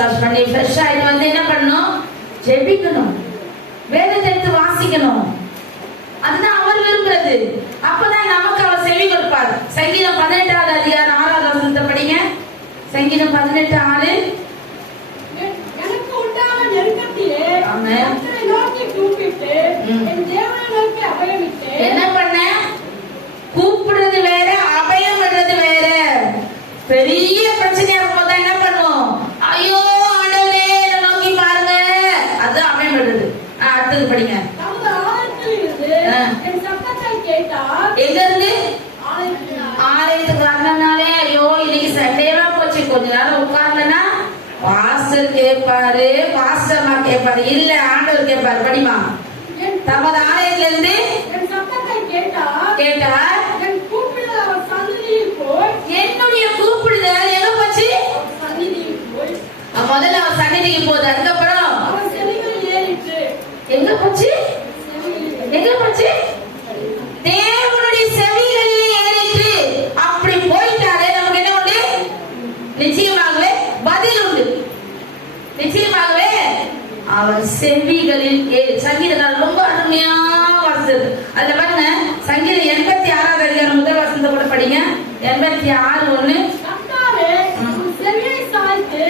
Wash பண்ணி fresh ஆயிட்டு வந்து என்ன பண்ணணும்? ஜெபிக்கணும், வேதத்தை எடுத்து வாசிக்கணும். அதுதான் அவர் விரும்புறது. அப்பதான் நமக்கு அவர் செவி கொடுப்பார். சங்கீதம் 18வது அதிகாரம் 6வது வசனத்தை படிங்க. சங்கீதம் 18:6. எனக்கு உண்டான நெருக்கத்திலே கர்த்தரை நோக்கி கூப்பிட்டு என் தேவனை நோக்கி அபயமிட்டு. என்ன பண்ண? கூப்பிடுறது வேற, அபயம் விடுறது வேற. பெரிய பிரச்சனையா இருக்கும்போது என்ன பண்ணுவோம்? ஐயோ ஆண்டவரே நோக்கி பாருங்க, அது அபயம் விடுறது. அடுத்தது படிங்க. என் சத்தத்தை கேட்டார். எங்க இருந்து? ஆலயத்துக்கு வரனாலே ஐயோ இன்னைக்கு சண்டேவா போச்சு, கொஞ்ச நேரம் உட்கார்ந்தனா பாஸ்டர் கேட்பாரு, பாஸ்டர்மா கேட்பாரு, இல்ல ஆண்டவர் கேட்பாரு. படிமா. தமது ஆலயத்துல இருந்து என் சத்தத்தை கேட்டார். என் கூப்பிடுதல் அவர் சந்நிதியில் போய். என்னுடைய கூப்பிடுதல் எங்க போச்சு? சந்நிதியில் போய். முதல்ல அவர் சந்நிதிக்கு போகுது, அதுக்கப்புறம் அவர் செவிகளில் ஏறிற்று. எங்க போச்சு? எங்க போச்சு? தேவனுடைய செவிகளிலே ஏறிற்று. அப்படி போயிட்டாலே நமக்கு என்ன உண்டு? நிச்சயமாகவே பதில் உண்டு. நிச்சயமாகவே அவர் செவிகளில் சங்கீதக்காரர் ரொம்ப அருமையா வாசிச்சது. அதுல பாருங்க, சங்கீதம் 86வது அதிகாரம் முதல் வசனத்தை கூட படிங்க. 86:1. கர்த்தாவே செவியை சாய்த்து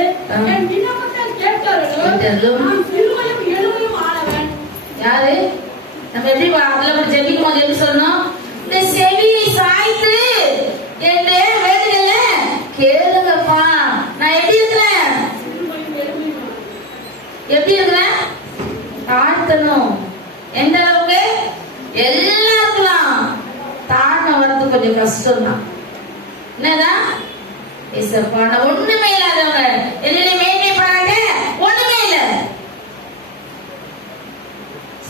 என் விண்ணப்பத்தை கேட்டருளும். நான் சிறுமையும் எளிமையும் ஆனவன். யாரு? நம்ம எப்படி அதுல ஜெபிக்கும் போது எப்படி சொல்லணும்? இந்த செவியை சாய்த்து என் வேதனையில கேளுங்கப்பா. நான் எப்படி இருக்கிறேன்? எப்படி இருக்கிறேன்? தாழ்த்தணும். எந்த அளவுக்கு? எல்லாருக்கலாம் தாழ்ந்த வரது கொஞ்சம் கஷ்டம் தான். என்னதான் ஒண்ணுமே இல்லாதவங்க என்னை மேன்மை பாராட்ட ஒண்ணுமே இல்லை.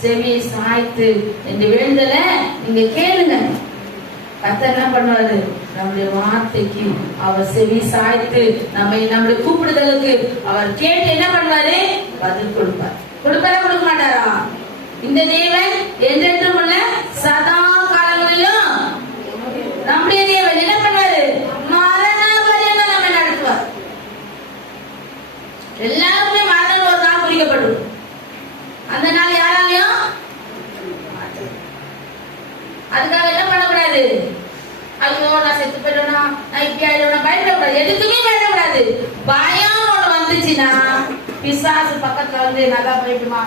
செவியை சாய்த்து என்று வேண்டுதல நீங்க கேளுங்க. கர்த்தர் என்ன பண்ணுவாரு? நம்முடைய வார்த்தைக்கு அவர் செவி சாய்த்து நம்முடைய கூப்பிடுதலுக்கு அவர் கேட்டு என்ன பண்ணுவாரு? பதில் கொடுப்பார். கொடுப்பாரா கொடுக்க மாட்டாரா? இந்த தேவன் என்றென்றும் உள்ள சதா காலங்களிலும் நம்முடைய தேவன் என்ன பண்ணுவாரு? மரண பரியந்தம் நம்ம நடத்துவார். எல்லாருமே மரணம் ஒரு நாள் குறிக்கப்படும். அந்த நாள் யாராலையும் அதுக்காக என்ன பண்ணக்கூடாது? ஐயோ நான் செத்து போயிடுவேனா, நான் இப்படி ஆயிடுவேனா, பயப்படக்கூடாது. எதுக்குமே பயப்படக்கூடாது. பயம் ஒண்ணு வந்துச்சுன்னா பிசாசு பக்கத்துல வந்து நல்லா பயப்படுமா,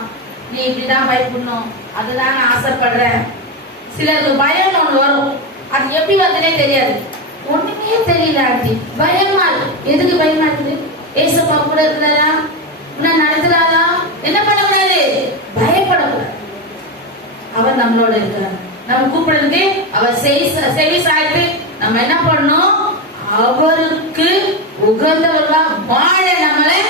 நீ இப்படிதான் பயப்படணும், அதுதான் நான் ஆசைப்படுறேன். சிலருக்கு பயம் ஒண்ணு வரும். அது எப்படி வந்தனே தெரியாது. ஒண்ணுமே தெரியல ஆண்டி, பயமா இருக்கு. எதுக்கு பயமா இருக்குது? ஏசப்பா கூட இருந்தாரா, நடத்துறாரா? என்ன பண்ணக்கூடாது? பயப்படக்கூடாது. அவர் நம்மளோட இருக்கிறார். நம்ம கூப்பிடுறது அவர் செவி சாய்த்து நம்ம என்ன பண்ணணும்? அவருக்கு உகந்தவர்களா வாழ நம்மளை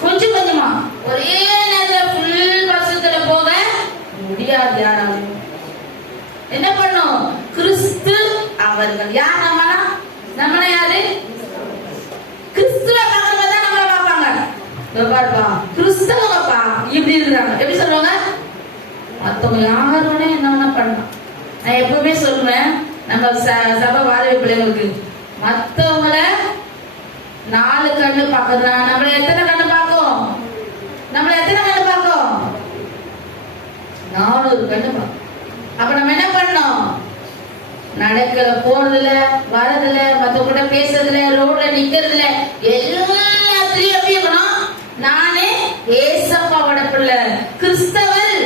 கொஞ்சம் கொஞ்சமா ஒரே நேரத்தில் ஃபுல் வருஷத்துல போக முடியாது. யாராலும் என்ன பண்ணும்? கிறிஸ்து அவர்கள். யார் நம்மள யாரு? கிறிஸ்துவ பார்க்கறவங்க தான் நம்மள பார்ப்பாங்க. கிறிஸ்தவப்பா இப்படி இருக்கிறாங்க. எப்படி சொல்லுவாங்க? மத்தவங்க யாருமே என்ன பண்ணலாம். நான் எப்பவுமே சொல்லுவேன், நம்ம சபை வாழை பிள்ளைங்களுக்கு மத்தவங்கள 4 கண்ணு பார்க்கறா, நம்மள எத்தனை கண்ணு பார்க்கும்? 400 கண்ணு பார்க்கும். அப்ப நம்ம என்ன பண்ணோம்? நடக்கல, போறதுல, வரதுல, மத்தவங்க கூட பேசுறதுல, ரோட்ல நிக்கிறதுல, எல்லாத்துலயும் எப்படி இருக்கணும்? நானே ஏசப்பாவோட பிள்ளை, கிறிஸ்தவர்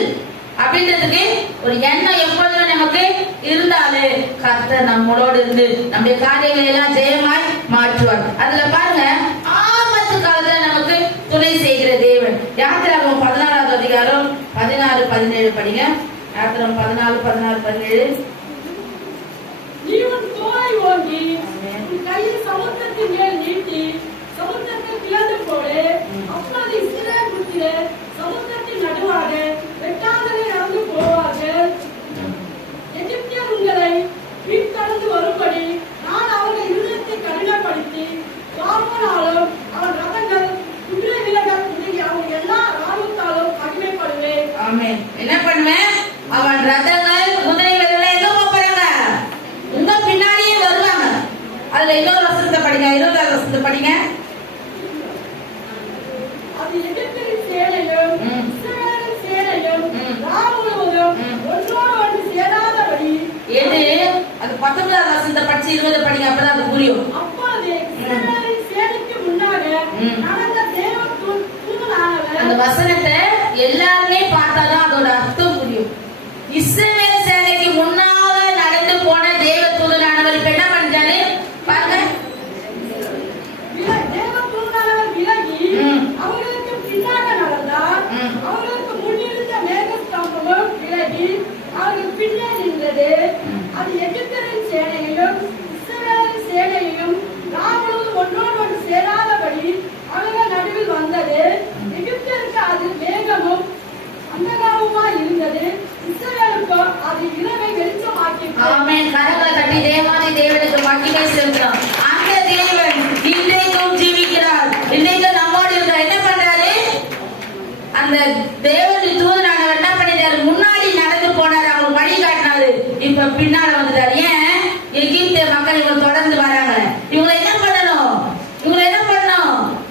அப்படின்றதுக்கு ஒரு எண்ணம் எப்பொழுதுமே நமக்கு இருந்தாலே கர்த்தர் நம்மளோடு இருந்து நம்முடைய காரியங்களை எல்லாம் ஜெயமாய் மாற்றுவார். அதுல பாருங்க, ஆபத்து காலத்துல நமக்கு துணை செய்கிற தேவன். யாத்திராகமம் 14வது அதிகாரம் 16-17 படிங்க. யாத்திராகமம் 14-17. நீ உன் தோளை ஓங்கி உன் கையை சமுத்திரத்தின் மேல் நீட்டி சமுத்திரத்தை பிளந்து போடு. அப்போது இஸ்ரவேல் புத்திரர் சமுத்திரத்தின் நடுவாக வெட்டாந்தரை நடந்து போவார்கள். எகிப்தியர் உங்களை பின்தொடர்ந்து வரும்படி நான் அவர்கள் இருதயத்தை கடினப்படுத்தி பார்வோனாலும் அவன் ரதங்கள், குதிரை வீரர்கள் முதலிய அவன் எல்லா ராணுவத்தாலும் அடிமைப்படுவேன். ஆமென். என்ன பண்ணுவேன்? அவன் ரதங்கள், குதிரை வீரர்கள் எங்க போறாங்க? உங்க பின்னாடியே வருவாங்க. அதுல இன்னொரு வசனத்தை படிங்க, 20வது வசனத்தை படிங்க. 19வது வசனத்தை படிச்சு 20 படிங்க, அப்பதான் அது புரியும். அப்பொழுது இஸ்ரவேலின் சேனைக்கு முன்னாக நடந்த தேவ தூதனானவர். அந்த வசனத்தை எல்லாருமே பார்த்தாதான் அதோட அர்த்தம் புரியும். இஸ்ரவேல் சேனைக்கு முன்னாக நடந்து போன தேவ தூதனானவர் இப்ப என்ன பண்றாரு பாருங்க. தேவ தூதனானவர் விலகி அவர்களுக்கு பின்னாக நடந்தார். அவர்களுக்கு முன்னிருந்த மேகஸ்தம்பமும் விலகி அவர்கள் பின்னே நின்றது. அது எகிப்தியரின் சேனையையும் இஸ்ரவேலின் சேனையையும் நாமும் ஒன்றோடு ஒன்று சேராதபடி அவர்கள் நடுவில் வந்தது. எகிப்தியருக்கு அது மேகமும் அந்தகாரமுமாய் இருந்தது. இஸ்ரவேலுக்கோ அது இரவை வெளிச்சமாக்கிற்று. ஆமென். கரங்களை தட்டி தேவாதி தேவனுக்கு மகிமை செலுத்துறோம். அந்த தேவன் இன்றைக்கும் ஜீவிக்கிறார். இன்றைக்கு நம்மோடு இருக்கிறார். என்ன பண்றாரு? அந்த தேவனுடைய தூதனானவர் என்ன பண்ணிட்டாரு? முன்னாடி நடந்து போனாரு, அவங்க வழி காட்டினாரு. இப்ப பின்னால வந்துட்டாரு. ஏன்? எகிப்திய மக்கள் இவங்க தொடர்ந்து வராங்க. இவங்க என்ன பண்ணணும்?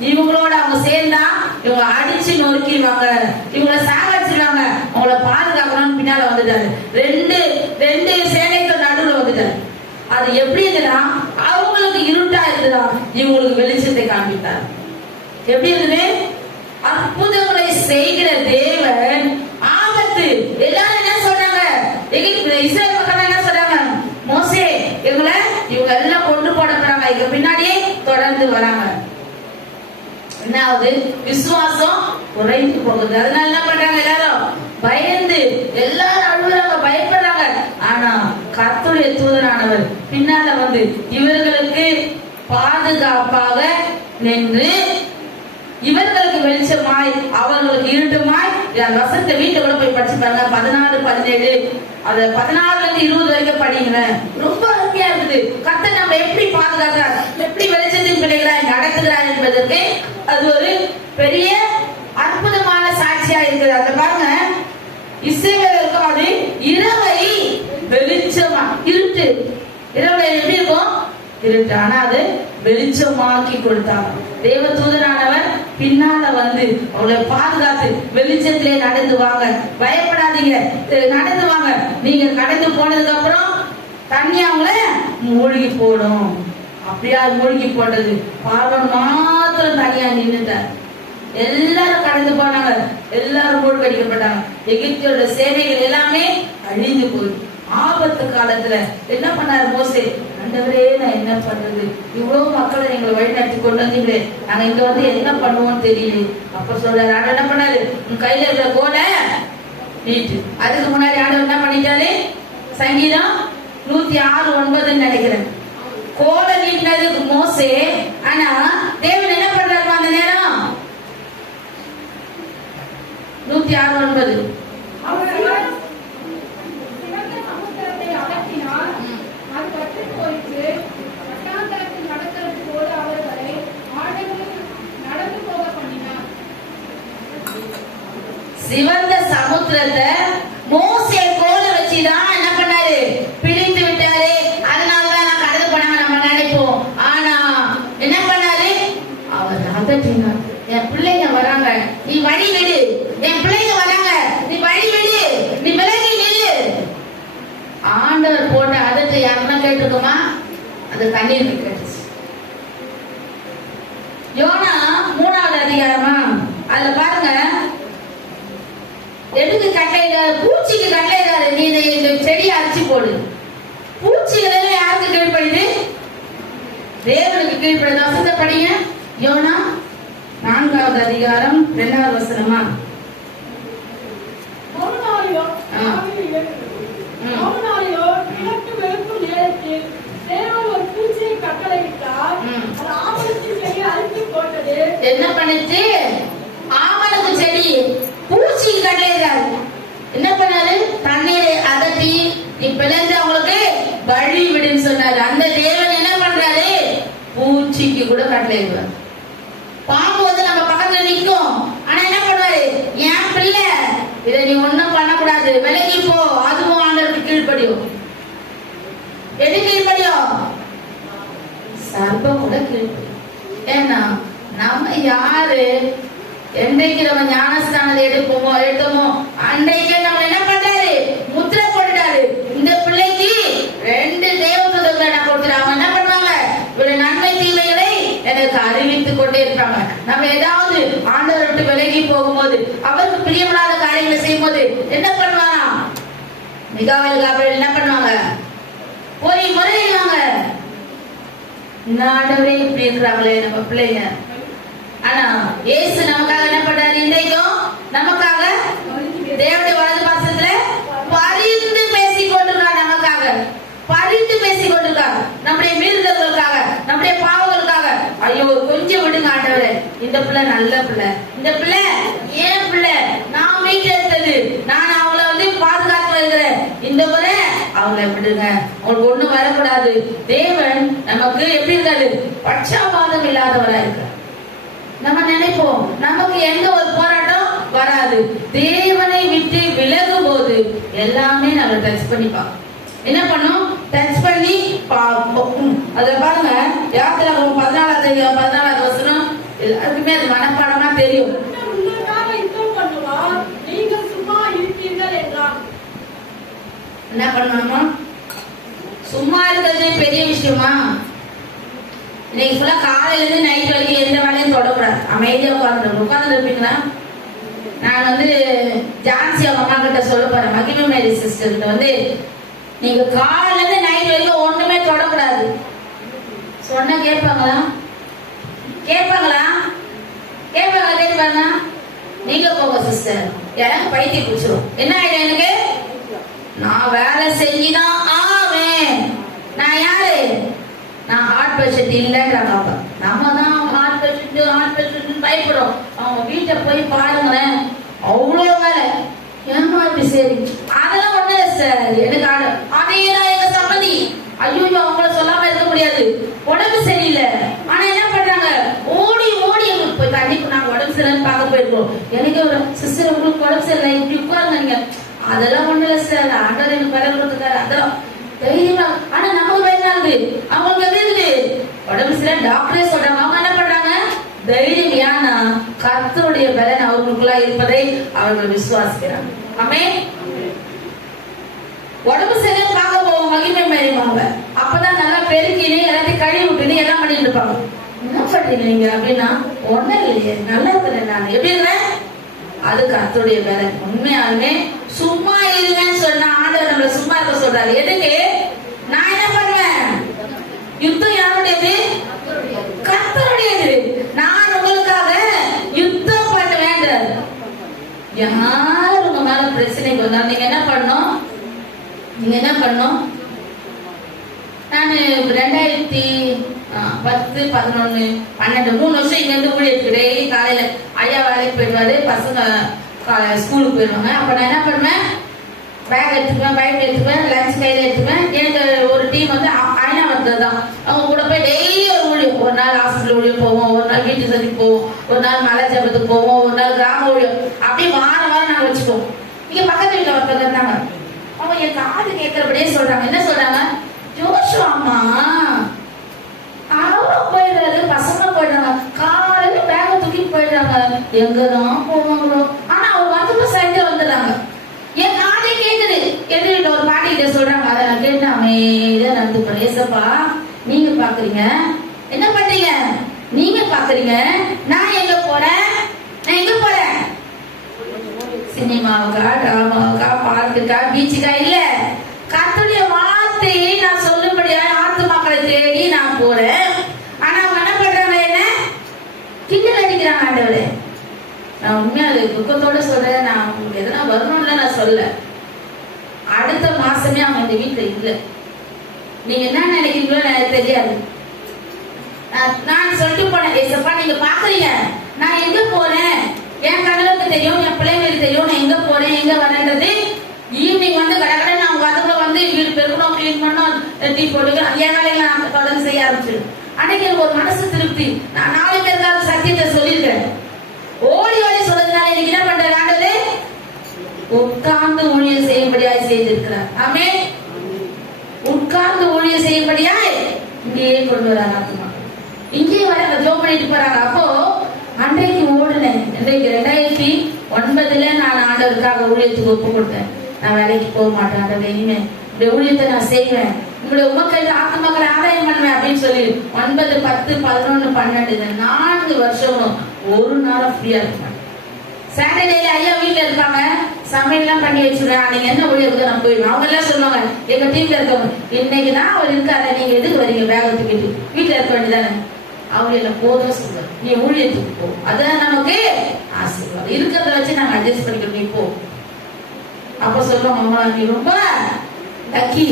இவங்களோட அவங்க சேர்ந்தா இவங்க அடிச்சு நொறுக்கிடுவாங்க, இவங்களை சாகடிச்சிருவாங்க. அவங்கள பாதுகாக்கணும்னு பின்னால வந்துட்டாரு. ரெண்டு சேனைக்கு நடுவுல வந்துட்டாரு. அது எப்படி இருக்குன்னா, அவங்களுக்கு இருட்டா இருக்குதா, இவங்களுக்கு வெளிச்சத்தை காண்பித்தார். எப்படி இருக்குது? அற்புதங்களை செய்கிற தேவன் ஆபத்து. எல்லாரும் என்ன சொல்றாங்க? இஸ்ரவேல் மக்கள் என்ன சொல்றாங்க? மோசே இவங்க எல்லாம் கொண்டு போட போறாங்க, இவங்க பின்னாடியே தொடர்ந்து வராங்க. என்னாவது? விசுவாசம் குறைந்து போகுது. அதனால என்ன பண்றாங்க? எல்லாரும் பயந்து எல்லாரும் அழுகுறாங்க, பயப்படுறாங்க. ஆனா கர்த்தருடைய தூதனானவர் பின்னால வந்து இவர்களுக்கு பாதுகாப்பாக நின்று இவர்களுக்கு வெளிச்சமாய் அவர்களுக்கு இருட்டுமாய். அந்த வசனத்தை வீட்டை கூட போய் படிச்சு பாருங்க. 16, 17 அது 14ல இருந்து 20 வரைக்கும் படிங்க. ரொம்ப அருமையா இருக்குது. கர்த்தர் நம்ம எப்படி பாதுகாக்கிறார், எப்படி வெளிச்சத்தின் பிள்ளைகளாய் நடத்துகிறார் என்பதற்கு அது ஒரு பெரிய அற்புதமான சாட்சியா இருக்குது. அதை பாருங்க. இஸ்ரவேலுக்கு அது இரவை வெளிச்சமா, இருட்டு இரவுல எப்படி இருக்கும்? இருட்டு. ஆனா அது வெளிச்சமாக்கி கொடுத்தாங்க. தேவ தூதனானவர் பின்னால வந்து அவங்களை பாதுகாத்து வெளிச்சத்திலே நடந்து வாங்க, பயப்படாதீங்க, நடந்து வாங்க. நீங்க கடந்து போனதுக்கு அப்புறம் தண்ணி அவங்கள மூழ்கி போடும். அப்படியா மூழ்கி போட்டது? பார்வன் மாத்திரம் தனியா நின்றுட்டார். எல்லாரும் கடந்து போனாங்க, எல்லாரும் மூழ்கடிக்கப்பட்டாங்க. எகிப்தியோட சேனைகள் எல்லாமே அழிந்து போய் ஆபத்து காலத்துல என்ன பண்ணாரு மோசே? ஆண்டவரே, நான் என்ன பண்றது? இவ்வளவு மக்களை எங்களை வழிநடத்தி கொண்டு வந்தீங்களே, நாங்க இங்க வந்து என்ன பண்ணுவோம்னு தெரியல. அப்ப சொல்றாரு, ஆண்டவர் என்ன பண்ணாரு? உன் கையில இருக்கிற கோலை நீட்டு. அதுக்கு முன்னாடி ஆண்டவர் என்ன பண்ணிட்டாரு? சங்கீதம் 106:9 நினைக்கிறேன். கோலை நீட்டினது மோசே. ஆனா தேவன் என்ன பண்றாரு அந்த நேரம்? 106:9 சிவந்த சமுத்திரத்தை மோசே கோலை வச்சுதான் என்ன பண்ணாரு? பிடித்து விட்டாரு. அதனாலதான் நான் கடந்து போனாங்க நம்ம நினைப்போம். ஆனா என்ன பண்ணாரு? அவர் அதட்டினார். என் பிள்ளைங்க வராங்க, நீ வழி விடு. என் பிள்ளைங்க வராங்க, நீ வழி விடு, நீ விலகி நில்லு. ஆண்டவர் போட்ட அதட்டு யாருன்னா கேட்டிருக்குமா? அது தண்ணீருக்கு கேட்டுச்சு. யோனா 3வது அதிகாரமா அதுல பாருங்க. எதுக்கு கட்டளை? பூச்சிக்கு கட்டளைறாரு, நீ இந்த செடியை அரிச்சு போடு. பூச்சிகள் எல்லாம் யாருக்கு கீழ்ப்படுது? தேவனுக்கு கீழ்ப்படுது. வசனத்தை படிங்க. யோனா 4வது அதிகாரம் 2வது வசனமா? கிழக்கு வெளுக்கும் நேரத்தில் தேவன் ஒரு பூச்சியை கட்டளையிட்டார். அது ஆமணக்கு செடியை அரித்து போட்டது. என்ன பண்ணுச்சு? ஆமணக்கு செடி பூச்சிக்கு கட்டளையிட்டாரு. என்ன பண்ணாரு? தண்ணீரை அதட்டி நீ பிளந்து அவங்களுக்கு வழி விடுன்னு சொன்னாரு. அந்த தேவன் என்ன பண்றாரு? பூச்சிக்கு கூட கட்டளையிடுவார். பாம்பு வந்து நம்ம பக்கத்துல நிற்கும். ஆனா என்ன பண்ணுவாரு? என் பிள்ளை இதை நீ ஒண்ணும் பண்ணக்கூடாது, விலகி போ. அதுவும் ஆண்டவருக்கு கீழ்ப்படியும். எது கீழ்ப்படியும்? சர்ப்பம் கூட கீழ்ப்படியும். ஏன்னா நம்ம யாரு? என்றைக்கு நம்ம ஞானஸ்தானத்தை எடுத்தோமோ அன்றைக்கே நம்ம என்ன பண்றாரு? முத்திரை போட்டுட்டாரு. இந்த பிள்ளைக்கு 2 தேவ அவருக்கு பிரியப்படாத காரியங்களை செய்யும் போது என்ன பண்ணுவாங்க? மிகாவேல் காபிரியேல் என்ன பண்ணுவாங்க? போய் முறையிடுவாங்க. நாடவே இப்படி இருக்கிறாங்களே நம்ம பிள்ளைங்க. ஆனா இயேசு நமக்காக என்ன பண்றாரு? இன்றைக்கும் நமக்காக தேவனுடைய வலது பாசத்துல பரிந்து பேசிக் கொண்டிருக்கார். நமக்காக பரிந்து பேசிக் கொண்டிருக்கார். நம்முடைய மீறுதல்களுக்காக, நம்முடைய பாவங்களுக்காக. ஐயோ கொஞ்சம் விடுங்க ஆண்டவரே, இந்த பிள்ளை நல்ல பிள்ளை, இந்த பிள்ளை ஏன் பிள்ளை, நான் மீட்டெடுத்தது, நான் அவங்கள பாதுகாத்து வருகிறேன், இந்த முறை அவங்களை விடுங்க, அவங்களுக்கு ஒண்ணு வரக்கூடாது. தேவன் நமக்கு எப்படி இருக்காரு? பட்சபாதம் இல்லாதவரா இருக்கார். நம்ம நினைப்போம் நமக்கு எந்த ஒரு போராட்டம் வராது. தேவனை விட்டு விலகும் போது எல்லாமே நம்ம டச் பண்ணிப்பாங்க. என்ன பண்ணும்? டச் பண்ணி அத பாருங்க. யாத்திராகமம் 14வது வசனம் எல்லாருக்குமே அது மனப்பாடமா தெரியும். என்ன பண்ணணுமா? சும்மா இருக்கிறது பெரிய விஷயமா? இன்னைக்கு ஃபுல்லா காலையில இருந்து நைட் வரைக்கும் எந்த வேலையும் தொடக்கூடாது. அமைதியா உட்கார்ந்து இருப்பீங்களா? நான் ஜான்சி அவங்க அம்மா கிட்ட சொல்ல போறேன், மகிமை மேரி சிஸ்டர் கிட்ட நீங்க காலையில இருந்து நைட் வரைக்கும் ஒண்ணுமே தொடக்கூடாது. சொன்ன கேட்பாங்களா? கேட்பாங்களா? கேட்பாங்க. கேட்பாங்க. நீங்க போங்க சிஸ்டர், எனக்கு பைத்தியம் பிடிச்சிரும். என்ன ஆயிடும் எனக்கு? நான் வேலை செஞ்சுதான் ஆவேன். நான் யாரு? நான் ஹார்ட் பேஷண்ட் இல்லைன்றாங்க. நம்ம தான் ஹார்ட் பேஷண்ட் பயப்படும். அவங்க வீட்டை போய் பாருங்களேன், அவ்வளோ வேலை. ஏமா இப்படி சரி? அதெல்லாம் ஒண்ணு சார், எனக்கு அதையெல்லாம் எங்க சம்மதி. ஐயோ அவங்கள சொல்லாம இருக்க முடியாது, உடம்பு சரியில்லை. ஆனா என்ன பண்றாங்க? ஓடி ஓடி எங்களுக்கு போய் கண்டிப்பா நாங்க உடம்பு சரியில்லைன்னு பார்க்க போயிருக்கோம். எனக்கு ஒரு சிஸ்டர் உங்களுக்கு உடம்பு சரியில்லை, இப்படி உட்காருங்க நீங்க. அதெல்லாம் ஒண்ணு இல்லை சார், ஆண்டவர் எனக்கு பலன் கொடுத்துருக்காரு, அதெல்லாம் தைரியமா. ஆனா நமக்கு பயனாகுது. அவங்களுக்கு எப்படி இருக்குது? உடம்பு சரியா டாக்டரே சொல்றாங்க. அவங்க என்ன பண்றாங்க? தைரியம். ஏன்னா கர்த்தருடைய பலன் அவங்களுக்குள்ள இருப்பதை அவர்கள் விசுவாசிக்கிறாங்க. ஆமென். உடம்பு சரியா பார்க்க போவோம் மகிமை மேரிமாங்க. அப்பதான் நல்லா பெருக்கினு எல்லாத்தையும் கழுவி விட்டுன்னு எல்லாம் பண்ணிட்டு இருப்பாங்க. என்ன பண்றீங்க நீங்க அப்படின்னா? ஒன்னும் இல்லையே, நல்லா இருக்கிறேன் நான். எப்படி இருக்கிறேன்? அது கர்த்தருடைய பலன். உண்மையாலுமே சும்மா இருங்கன்னு சொன்னா ஆண்டவர் நம்மள சும்மா இருக்க சொல்றாரு. எதுக்கு? நான் என்ன பண்ணுவேன்? யுத்தம் யாருடையது? கர்த்தருடையது. நான் உங்களுக்காக யுத்தம் பண்ணுவேன். யார் உங்க மேல பிரச்சனைக்கு வந்தா நீங்க என்ன பண்ணணும்? நீங்க என்ன பண்ணணும்? நான் 2010, 11, 12, 3 வருஷம் இங்க இருந்து ஊழியத்துக்கு டெய்லி காலையில ஐயா வேலைக்கு போயிடுவாரு, பசங்க ஸ்கூலுக்கு போயிடுவாங்க. அப்ப நான் என்ன பண்ணுவேன்? பேக் எடுத்துக்குவேன், பைக் எடுத்துக்குவேன், லஞ்ச் கையில எடுத்துக்குவேன். எனக்கு ஒரு டீம் அயனாவரத்துல தான். அவங்க கூட போய் டெய்லி ஒரு ஊழியம். ஒரு நாள் ஹாஸ்பிட்டல் ஊழியம் போவோம், ஒரு நாள் வீட்டு சந்திக்கு போவோம், ஒரு நாள் மலை ஜபத்துக்கு போவோம், ஒரு நாள் கிராம ஊழியம். அப்படியே வாரம் வாரம் நாங்க வச்சுக்குவோம். இங்க பக்கத்து வீட்டுல ஒருத்தர் இருந்தாங்க. அவங்க என் காது கேட்கிறபடியே சொல்றாங்க. என்ன சொல்றாங்க? ஜோஷுவா அம்மா அவரும் போயிடுறாரு, பசங்க போயிடுறாங்க, காலையில பேக தூக்கிட்டு போயிடுறாங்க, எங்கதான் போவாங்களோ. ஆனா அவங்க வந்து சைட்டே வந்துடுறாங்க. என் காதே கேக்குது. எதிர்கிட்ட ஒரு பாட்டி கிட்ட சொல்றாங்க. அதை நான் கேட்டு அமைதியா நடந்து போறேன். ஏசப்பா நீங்க பாக்குறீங்க, என்ன பண்றீங்க? நீங்க பாக்குறீங்க, நான் எங்க போறேன்? நான் எங்க போறேன்? சினிமாவுக்கா, டிராமாவுக்கா, பார்க்குக்கா, பீச்சுக்கா? இல்ல, கர்த்தருடைய வார்த்தையை நான் சொல்லும்படியா ஆத்துமாக்களை தேடி நான் போறேன். ஆனா அவங்க என்ன பண்றாங்க? என்ன கிண்டல் அடிக்கிறாங்க. ஆண்டவரே, நான் உண்மையா அது துக்கத்தோட சொல்றேன். நான் உங்களுக்கு எதனா வரணும்ல நான் சொல்ல. அடுத்த மாசமே அவங்க இந்த வீட்டுல இல்ல. நீங்க என்ன நினைக்கிறீங்களோ எனக்கு தெரியாது. நான் சொல்லிட்டு போனேன், ஏசப்பா நீங்க பாக்குறீங்க, நான் எங்க போறேன்? என் கணவருக்கு தெரியும், என் பிள்ளைங்களுக்கு தெரியும் நான் எங்க போறேன், எங்க வரேன்றது. ஈவினிங் கடற்கடை நான் அதுக்குள்ள வீடு பெருக்கணும், கிளீன் பண்ணணும், டீ போட்டுக்கிறோம், என் வேலையில நான் தொடர்ந்து செய்ய ஆரம்பிச்சிடும். அன்னைக்கு எனக்கு ஒரு மனசு திருப்தி. நான் 4 பேருக்காவது சத்தியத்தை சொல்லியிருக்கேன். ஓடி ஓடி சொல்றதுனால இன்னைக்கு என்ன பண்றாரு? ஆண்டவரே உட்கார்ந்து ஊழியம் செய்யும்படியாய் செய்திருக்கிறார். ஆமென். உட்கார்ந்து ஊழியம் செய்யும்படியாய் இங்கேயே கொண்டு வராங்க. ஆத்மா இங்கே வர ஜோம் பண்ணிட்டு போறாங்க. அப்போ அன்றைக்கு ஓடுனேன். இன்றைக்கு 2009 நான் ஆண்டவருக்காக ஊழியத்துக்கு ஒப்பு கொடுத்தேன். நான் வேலைக்கு போக மாட்டேன், ஆண்டவரே இனிமே இந்த ஊழியத்தை நான் செய்வேன், உங்களுடைய உமக்கள் ஆத்மாக்களை ஆதாயம் பண்ணுவேன் அப்படின்னு சொல்லி 9, 10, 11, 12 4 வருஷங்களும் ஒரு நாளும் ஃப்ரீயா இருக்க மாட்டேன். சாட்டர்டேல ஐயா வீட்டுல இருப்பாங்க, சமையல்லாம் பண்ணி வச்சுடுறேன், நீங்க என்ன ஊழியருக்கு நான் போயிடுவேன். அவங்க எல்லாம் சொல்லுவாங்க, எங்க டீம்ல இருக்கவங்க, இன்னைக்கு தான் அவர் இருக்காரு, நீங்க எதுக்கு வரீங்க பேக தூக்கிட்டு, வீட்டுல இருக்க வேண்டியதானே. அவங்க எல்லாம் போதும் சொல்லுவாங்க, நீ ஊழியத்துக்கு போ, அதான் நமக்கு ஆசீர்வாதம். இருக்கிறத வச்சு நாங்க அட்ஜஸ்ட் பண்ணிக்கணும், நீ போ. அப்ப சொல்லுவாங்க, அம்மா நீ ரொம்ப லக்கி,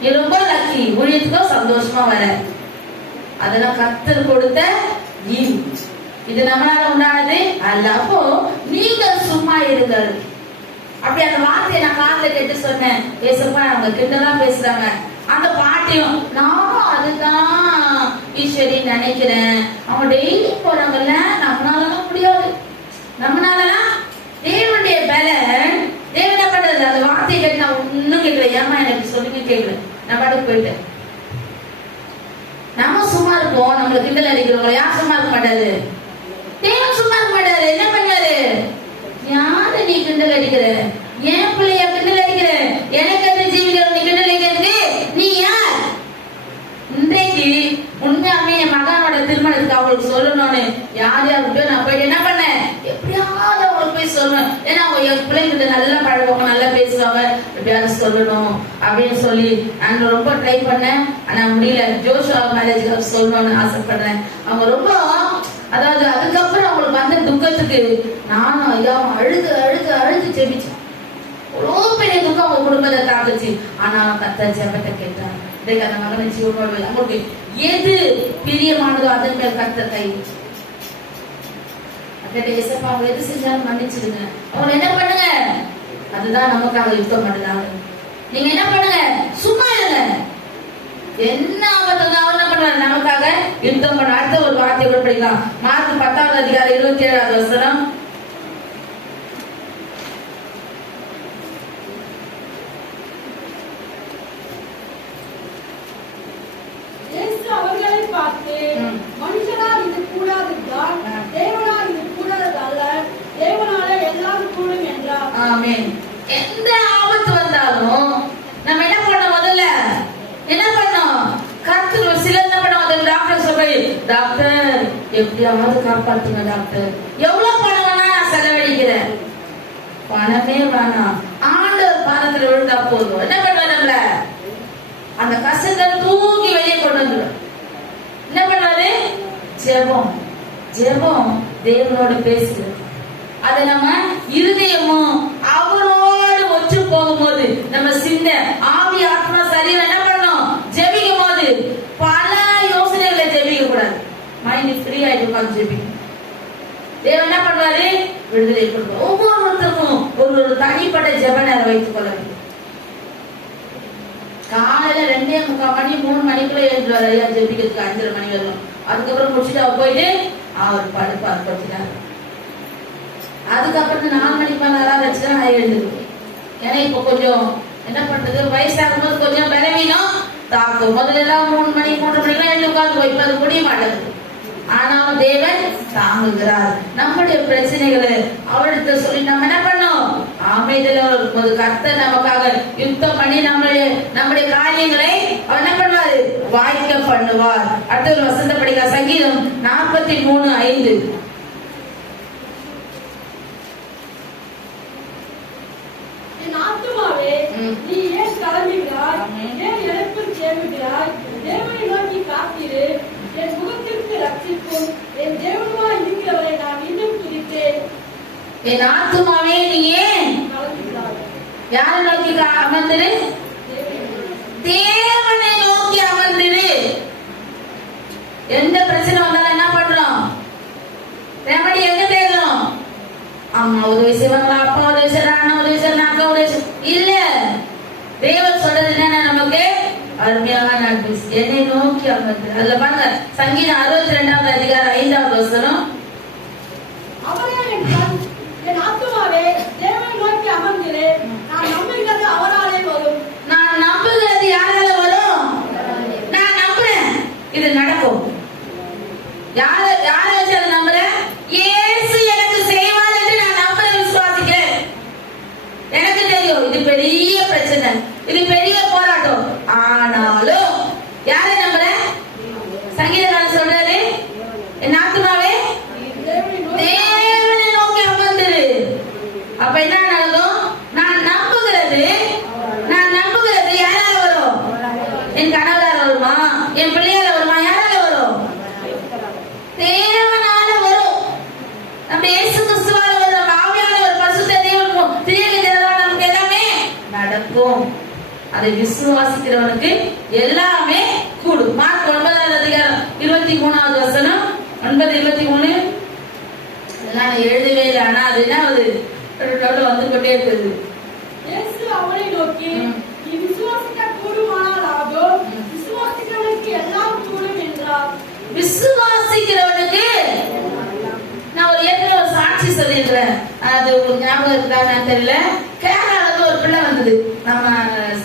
நீ ரொம்ப லக்கி, ஊழியத்துக்கும் சந்தோஷமா வர. அதெல்லாம் கர்த்தர் கொடுத்த ஈவு, இது நம்மளால உண்டானது அல்ல. அப்போ நீங்கள் சும்மா இருங்கள். அப்படி அந்த வார்த்தையை நான் காதுல கேட்டு சொன்னேன், ஏசப்பா அவங்க கிட்டதான் பேசுறாங்க. அந்த பாட்டையும் நானும் அதுதான் ஈஸ்வரி நினைக்கிறேன். அவங்க டெய்லி போறாங்கல்ல, நம்மளாலலாம் முடியாது, நம்மளாலலாம் தேவனுடைய பலன். தேவன் என்ன பண்றது, அந்த வார்த்தையை கேட்டு நான் ஒன்னும் கேட்கல, ஏமா எனக்கு சொல்லுங்க கேட்கல, நான் பாட்டுக்கு போயிட்டேன். நம்ம சும்மா இருப்போம், நம்மள கிண்டல் அடிக்கிறவங்க யார் சும்மா இருக்க மாட்டாரு, தேவன் சும்மா இருக்க மாட்டாரு. என்ன பண்ணாரு, யாரு நீ கிண்டல் அடிக்கிற, என் பிள்ளைய கிண்டல் அடிக்கிற, எனக்கு அந்த ஜீவிகள் நீ கிண்டல் அடிக்கிறதுக்கு நீ யார்? இன்றைக்கு உண்மையாமே என் மகனோட திருமணத்துக்கு அவங்களுக்கு சொல்லணும்னு யார் யாருக்கிட்டோ நான் போயிட்டு என்ன பண்ணேன், எப்படியாவது அவங்களுக்கு போய் சொல்லணும். ஏன்னா அவங்க என் பிள்ளைங்கிட்ட நல்லா பழகுவாங்க, நல்லா பேசுவாங்க, எப்படியாவது சொல்லணும் அப்படின்னு சொல்லி நான் ரொம்ப ட்ரை பண்ணேன். ஆனா முடியல. ஜோஷுவா மேரேஜ் சொல்லணும்னு ஆசைப்படுறேன். அவங்க ரொம்ப, அதாவது அதுக்கப்புறம் அவங்களுக்கு வந்த துக்கத்துக்கு நானும் ஐயா அழுது அழுது அழுது ஜெபிச்சேன். அவ்வளோ பெரிய துக்கம் அவங்க குடும்பத்தை தாக்குச்சு. ஆனா கர்த்தர் ஜெபத்தை கேட்டார். இன்றைக்கு அந்த மகனை ஜீவனோடு அவங்களுக்கு எது பிரியமானதோ அதன் மேல் கர்த்தர் கை வச்சு அவங்க எது செஞ்சாலும் மன்னிச்சிடுங்க. அவங்க என்ன பண்ணுங்க, அதுதான் நமக்காக யுத்தம் பண்ணுறாங்க. நீங்க என்ன பண்ணுங்க, சும்மா இருங்க. என்ன ஆபத்து என்ன பண்றாரு, நமக்காக யுத்தம் பண்ண. அடுத்த ஒரு வார்த்தை கூட படிக்கலாம். மார்க் 10வது அதிகாரம் 27வது வசனம். அவர்களை பார்த்து, மனுஷனால் இது கூடாதுதான், தேவனால் இது கூடாதல்ல, தேவனாலே எல்லாம் கூடும் என்றார். ஆமென். எந்த ஆபத்து வந்தாலும் நம்ம என்ன பண்ணோம், முதல்ல என்ன பண்ணோம், கர்த்தர். சில என்ன பண்ணுவாங்க, டாக்டர் சொல்றாரு, டாக்டர் எப்படியாவது காப்பாத்துங்க டாக்டர், எவ்வளவு பணம் வேணா நான் செலவழிக்கிறேன், பணமே வேணாம், ஆண்டவர் பாதத்துல விழுந்தா போதும். என்ன பண்ணுவாரு, நம்மள அந்த கஷ்டத்தை தூக்கி வெளியே கொண்டு வந்துடும். என்ன பண்ணுவாரு, ஜெபம். ஜெபம் தேவனோட பேசுறது. அதை நம்ம இருதயமும் அவரோடு ஒற்று போகும்போது நம்ம சிந்தை ஆவி ஆத்மா சரீரம் என்ன பண்ணணும், ஜெபிக்கும் போது பல யோசனைகளை ஜெபிக்க கூடாது. மைண்ட் ஃப்ரீ ஆயிட்டு உட்காந்து ஜெபிக்கணும். தேவன் என்ன பண்ணுவாரு, விடுதலை கொடுப்பார். ஒவ்வொருத்தருக்கும் ஒரு தனிப்பட்ட ஜெப நேரம் வைத்துக் கொள்ள வேண்டும். காலையில 2:45 மணி 3 மணிக்குள்ள எழுந்துருவாரு ஐயா ஜெபிக்கிறதுக்கு, 5:30 மணி வரணும். அதுக்கப்புறம் முடிச்சுட்டு அவர் போயிட்டு அவர் படுப்பார் கொஞ்ச நேரம். அதுக்கப்புறம் 4 மணிக்கு மேல வச்சுதான் நான் எழுந்துருவேன். ஏன்னா இப்ப கொஞ்சம் என்ன பண்றது, வயசாகும் போது கொஞ்சம் பலவீனம் தாக்கும். முதல்ல எல்லாம் 3 மணி 3:30 மணிக்கெல்லாம் எழுந்து உட்காந்து இப்ப அது முடிய மாட்டேங்குது. ஆனாலும் தேவன் தாங்குகிறார். நம்முடைய பிரச்சனைகளை அவர்கிட்ட சொல்லி நம்ம என்ன பண்ணோம், அமைதியில இருக்கும்போது கர்த்தர் நமக்காக யுத்தம் பண்ணி நம்முடைய காரியங்களை அவர் என்ன பண்ணுவாரு, வாய்க்க பண்ணுவார். அடுத்த ஒரு வசந்த படிக்க சங்கீதம் 43:5. என் ஆத்துமாவே நீ ஏன் கலங்குகிறாய், ஏன் எனக்குள் சேருகிறாய், தேவனை நோக்கி காத்திரு, என் முகத்திற்கு ரட்சிக்கும் என் தேவனுமாய் இருக்கிறவரை நான் இன்னும் துதிப்பேன். என் ஆத்துமாவே நீ ஏன் கலங்குகிறாய், யாரை நோக்கி அமர்ந்திரு, தேவனை நோக்கி அமர்ந்திரு. எந்த பிரச்சனை வந்தாலும் என்ன பண்றோம், ரெமடி எங்க தேடுறோம், அம்மா உதவி செய்வாங்களா, அப்பா உதவி செய்யறாங்க, அண்ணா உதவி செய்யறாங்க, அக்கா உதவி செய்ய இல்ல. தேவன் சொல்றது என்ன, நமக்கு அருமையாக நன்றி, என்னை நோக்கி அமர்ந்து. அதுல பாருங்க சங்கீதம் 62வது அதிகாரம் 5வது வசனம். அவரே என் ஆத்துமாவே தேவனை நோக்கி அமர்ந்திரு, நான் நம்புகிறது அவராலே வரும். நான் நம்புகிறது யாரால வரும், நான் நம்புறேன் இது நடக்கும். யார வச்சு அதை நம்புறேன், இயேசு எனக்கு செய்வார் என்று நான் நம்புறேன், விசுவாசிக்கிறேன். எனக்கு தெரியும் இது பெரிய பிரச்சனை, இது பெரிய போராட்டம். ஆனாலும் யாரை நம்புறேன், சங்கீதக்காரன் சொல்றாரு, என் ஆத்துமாவே தேவனை நோக்கி அமர்ந்திரு. என்ன நடக்கும்? நான் நம்புகிறது யாரால வரும்? என் கணவரால வருமா? என் பிள்ளையால வருமா? யாரால வரும்? தேவனால வரும். நம்ம இயேசு கிறிஸ்துவால வரும். நம்ம ஆவியானவர் பரிசுத்த தேவன் திரியகிறதால நமக்கு எல்லாமே நடக்கும். அதை விசுவாசிக்கிறவனுக்கு எல்லாமே கூடும். மார்க் 9:23 வசனம் 9:23 எல்லாம் எழுதவே இல்லை. ஆனா அது என்ன வந்து கொண்டே இருக்குது. இயேசு அவனை நோக்கி, நீ விசுவாசிக்க கூடுமானால் ஆகும், விசுவாசிக்கிறவனுக்கு எல்லாம் கூடும் என்றார். விசுவாசிக்கிறவனுக்கு நான் ஏற்கனவே ஒரு சாட்சி சொல்லியிருக்கிறேன். அது உங்களுக்கு ஞாபகம் இருக்கான்னு தெரியல. கேரளால ஒரு பிள்ளை வந்தது நம்ம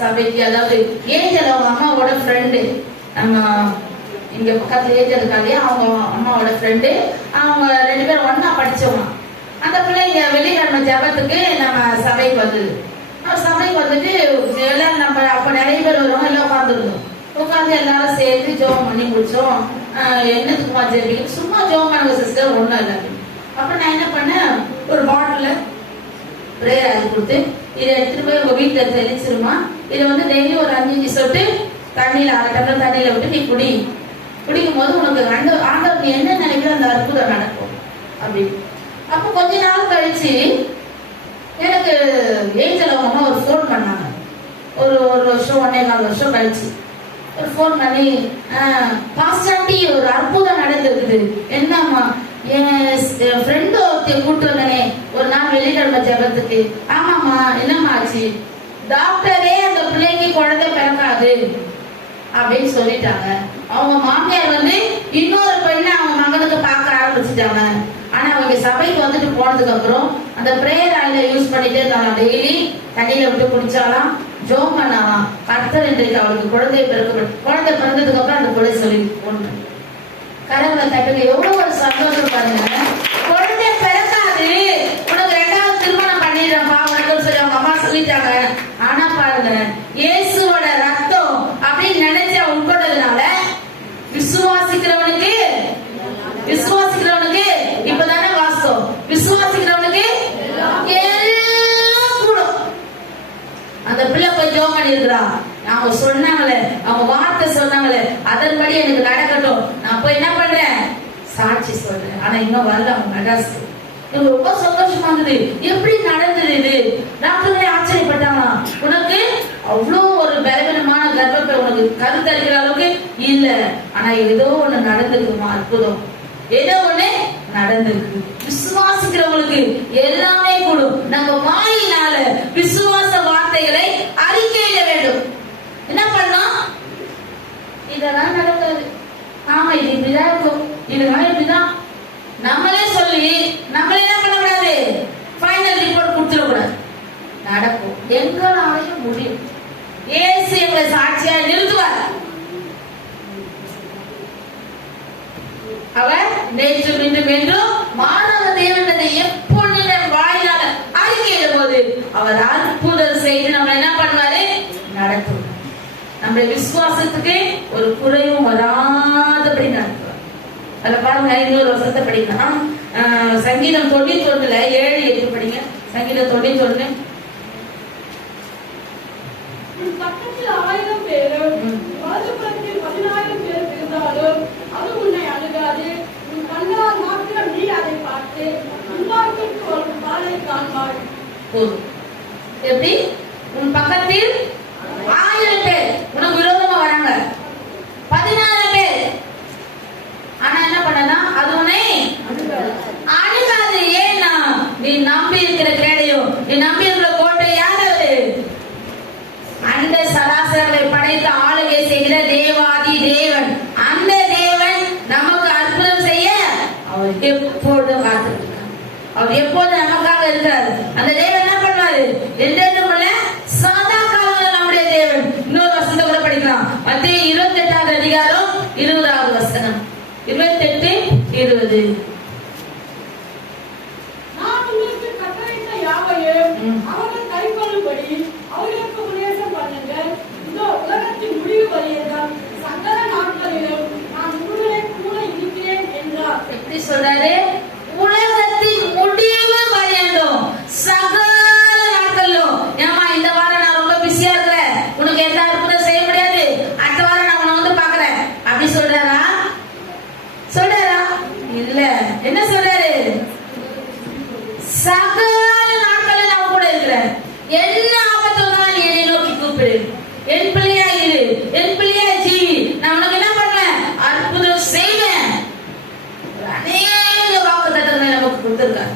சபைக்கு. அதாவது ஏஞ்சல் அவங்க அம்மாவோட ஃப்ரெண்டு. நம்ம இங்க பக்கத்துல ஏஞ்சல் இருக்காங்க, அவங்க அம்மாவோட ஃப்ரெண்டு. அவங்க 2 பேரும் ஒன்னா படிச்சவங்க. அந்த பிள்ளை இங்க வெள்ளிக்கிழமை ஜபத்துக்கு நம்ம சபைக்கு வந்தது. சபைக்கு வந்துட்டு எல்லாம் நம்ம அப்ப நிறைய பேர் வருவாங்க. எல்லாம் உட்காந்துருந்தோம். உட்காந்து எல்லாரும் சேர்ந்து ஜோம் பண்ணி முடிச்சோம். என்னத்துக்குமா ஜெபிக்க? சும்மா ஜோம் பண்ணுங்க சிஸ்டர், ஒண்ணும் இல்லை. அப்ப நான் என்ன பண்ணேன், ஒரு பாட்டில பிரேயர் ஆகி கொடுத்து, இதை எடுத்துட்டு போய் உங்க வீட்டுல தெளிச்சிருமா, இதை வந்து டெய்லி ஒரு 5 சொட்டு தண்ணியில 1/2 டம்ளர் தண்ணியில விட்டு நீ குடிக்கும் போது உனக்கு ஆண்டவர் என்ன நினைக்கிற அந்த அற்புதம் நடக்கும் அப்படின்னு. அப்ப கொஞ்ச நாள் கழிச்சு எனக்கு ஏஞ்சல் அவங்க அம்மா ஒரு ஃபோன் பண்ணாங்க. ஒரு வருஷம் 1.25 வருஷம் கழிச்சு ஒரு ஃபோன் பண்ணி, பாஸ்டாண்டி ஒரு அற்புதம் நடந்திருக்குது. என்னம்மா? என் ஃப்ரெண்டு ஒருத்தைய கூட்டு வந்தனே ஒரு நாள் வெள்ளிக்கிழமை ஜபத்துக்கு. ஆமாம்மா, என்னம்மா ஆச்சு? டாக்டரே அந்த பிள்ளைக்கு குழந்தை பிறக்காது அப்படின்னு சொல்லிட்டாங்க. அவங்க மாமியார் வந்து இன்னொரு பெண்ணை அவங்க மகனுக்கு பார்க்க ஆரம்பிச்சுட்டாங்க. ஆனா அவங்க சபைக்கு வந்துட்டு போனதுக்கு அப்புறம் அந்த பிரேயர் ஆயில யூஸ் பண்ணிட்டே இருந்தாங்க. டெய்லி தண்ணியில விட்டு குடிச்சாலாம், ஜோம் பண்ணாலாம். கர்த்தர் இன்றைக்கு அவளுக்கு குழந்தை பிறந்ததுக்கு அப்புறம் அந்த பிள்ளை சொல்லி போன கடவுளை தட்டுங்க. எவ்வளவு ஒரு சந்தோஷம் பாருங்க. குழந்தை பிறக்காது, உனக்கு 2வது திருமணம் பண்ணிடுறப்பா உனக்கு சொல்லி அவங்க அம்மா சொல்லிட்டாங்க. ஆனா பாருங்க, இயேசுவோட ரத்தம் அப்படின்னு நினைச்சு அவன் உட்கொண்டதுனால விசுவாசிக்கிறவனுக்கு இப்பதானே வாஸ்தவம். விசுவாசிக்கிறவனுக்கு எல்லாம் கூடும். அந்த பிள்ளை போய் ஜோம் பண்ணி இருக்கிறான். அவங்க சொன்னாங்களே, அவங்க வார்த்தை சொன்னாங்களே, அதன்படி எனக்கு நடக்கட்டும். நான் போய் என்ன பண்றேன், சாட்சி சொல்றேன். ஆனா இன்னும் வரல அவங்க மெட்ராஸ்க்கு. எனக்கு ரொம்ப சந்தோஷமா இருந்தது. எப்படி நடந்தது இது? டாக்டர்களே ஆச்சரியப்பட்டாங்களா, உனக்கு அவ்வளோ ஒரு பலவீனமான கர்ப்பப்பை, உனக்கு கருத்தரிக்கிற அளவுக்கு இல்ல, ஆனா ஏதோ ஒண்ணு நடந்திருக்குமா, அற்புதம் ஏதோ ஒண்ணு நடந்திருக்கு. விசுவாசிக்கிறவங்களுக்கு எல்லாமே கூடும். நம்ம வாயினால விசுவாச வார்த்தைகளை அறிக்கையிட வேண்டும். என்ன பண்ணலாம்? இதெல்லாம் நடக்காது, ஆமா இது இப்படிதான் இருக்கும், இதெல்லாம் இப்படிதான் நம்மளே சொல்லி நம்மளே என்ன பண்ணக்கூடாது, ஃபைனல் ரிப்போர்ட் கொடுத்துடக்கூடாது. நடக்கும், எங்களாலையும் முடியும். இயேசு எங்களை சாட்சியா நிறுத்துவார். அவர் நேற்று மீண்டும் என்றும் மாணவ தேவனதை எப்பொழுது வாயினால அறிக்கையிடும் போது அவர் அற்புதம் செய்து நம்ம என்ன பண்ணுவாரு, நடத்தும். நம்முடைய விசுவாசத்துக்கு ஒரு குறைவும் வராதபடி நடத்துவார். அதுல பாருங்க, இன்னொரு வசனத்தை படிக்கலாம். சங்கீதம் 91 7-8 படிங்க. சங்கீதம் 91. பக்கத்தில் 1000 பேரும் வலதுபுறத்தில் 10000 பேர் இருந்தாலும் அது உன்னை அணுகாது. உன் கண்ணால் மாத்திரம் நீ அதை பார்த்து உன்பார்க்கு ஒரு பாலை காண்பாய். எப்படி? உன் பக்கத்தில் 1000 பேர் உனக்கு விரோதமா வராங்க, 10000 பேர், ஆனா என்ன பண்ணனா அது உன்னை அணுகாது. ஏன்னா நீ நம்பி இருக்கிற கேடையும் நீ நம்பி இருக்கிற கோட்டை யாரு? அந்த சராசரங்களை படைத்து ஆளுகை செய்கிற தேவாதி தேவன். அந்த தேவன் நமக்கு அற்புதம் செய்ய அவர் எப்பொழுதும் காத்திருக்கிறார். அவர் எப்போதும் நமக்காக இருக்கிறார். அந்த தேவன் என்ன பண்ணுவாரு? என்றென்றும் சதா காலம் நம்முடைய தேவன். இன்னொரு வசனத்தை கூட படிக்கலாம். மத்தேயு 28வது அதிகாரம் 20வது வசனம். 28-20. நான் உங்களுக்கு கட்டளையிட்ட யாவையும் அவர்கள் கைக்கொள்ளும்படி அவர்களுக்கு உபதேசம் பண்ணுங்கள். இதோ உலகத்தின் முடிவு வரையதான் சகல நாட்களிலும் நான் உங்களை கூட இருக்கிறேன் என்றார். எப்படி சொல்றாரு? உலகத்தின் முடிவு வரையணும், சகல இருக்கிறேன். என்ன ஆபத்து வந்தாலும் என்னை நோக்கி கூப்பிடு. என் பிள்ளையா இரு, என் பிள்ளையா ஜீவி. நான் உனக்கு என்ன பண்ணுவேன்? அற்புதம் செய்வேன். அநேக வாக்குத்தத்தங்களை நமக்கு கொடுத்திருக்காங்க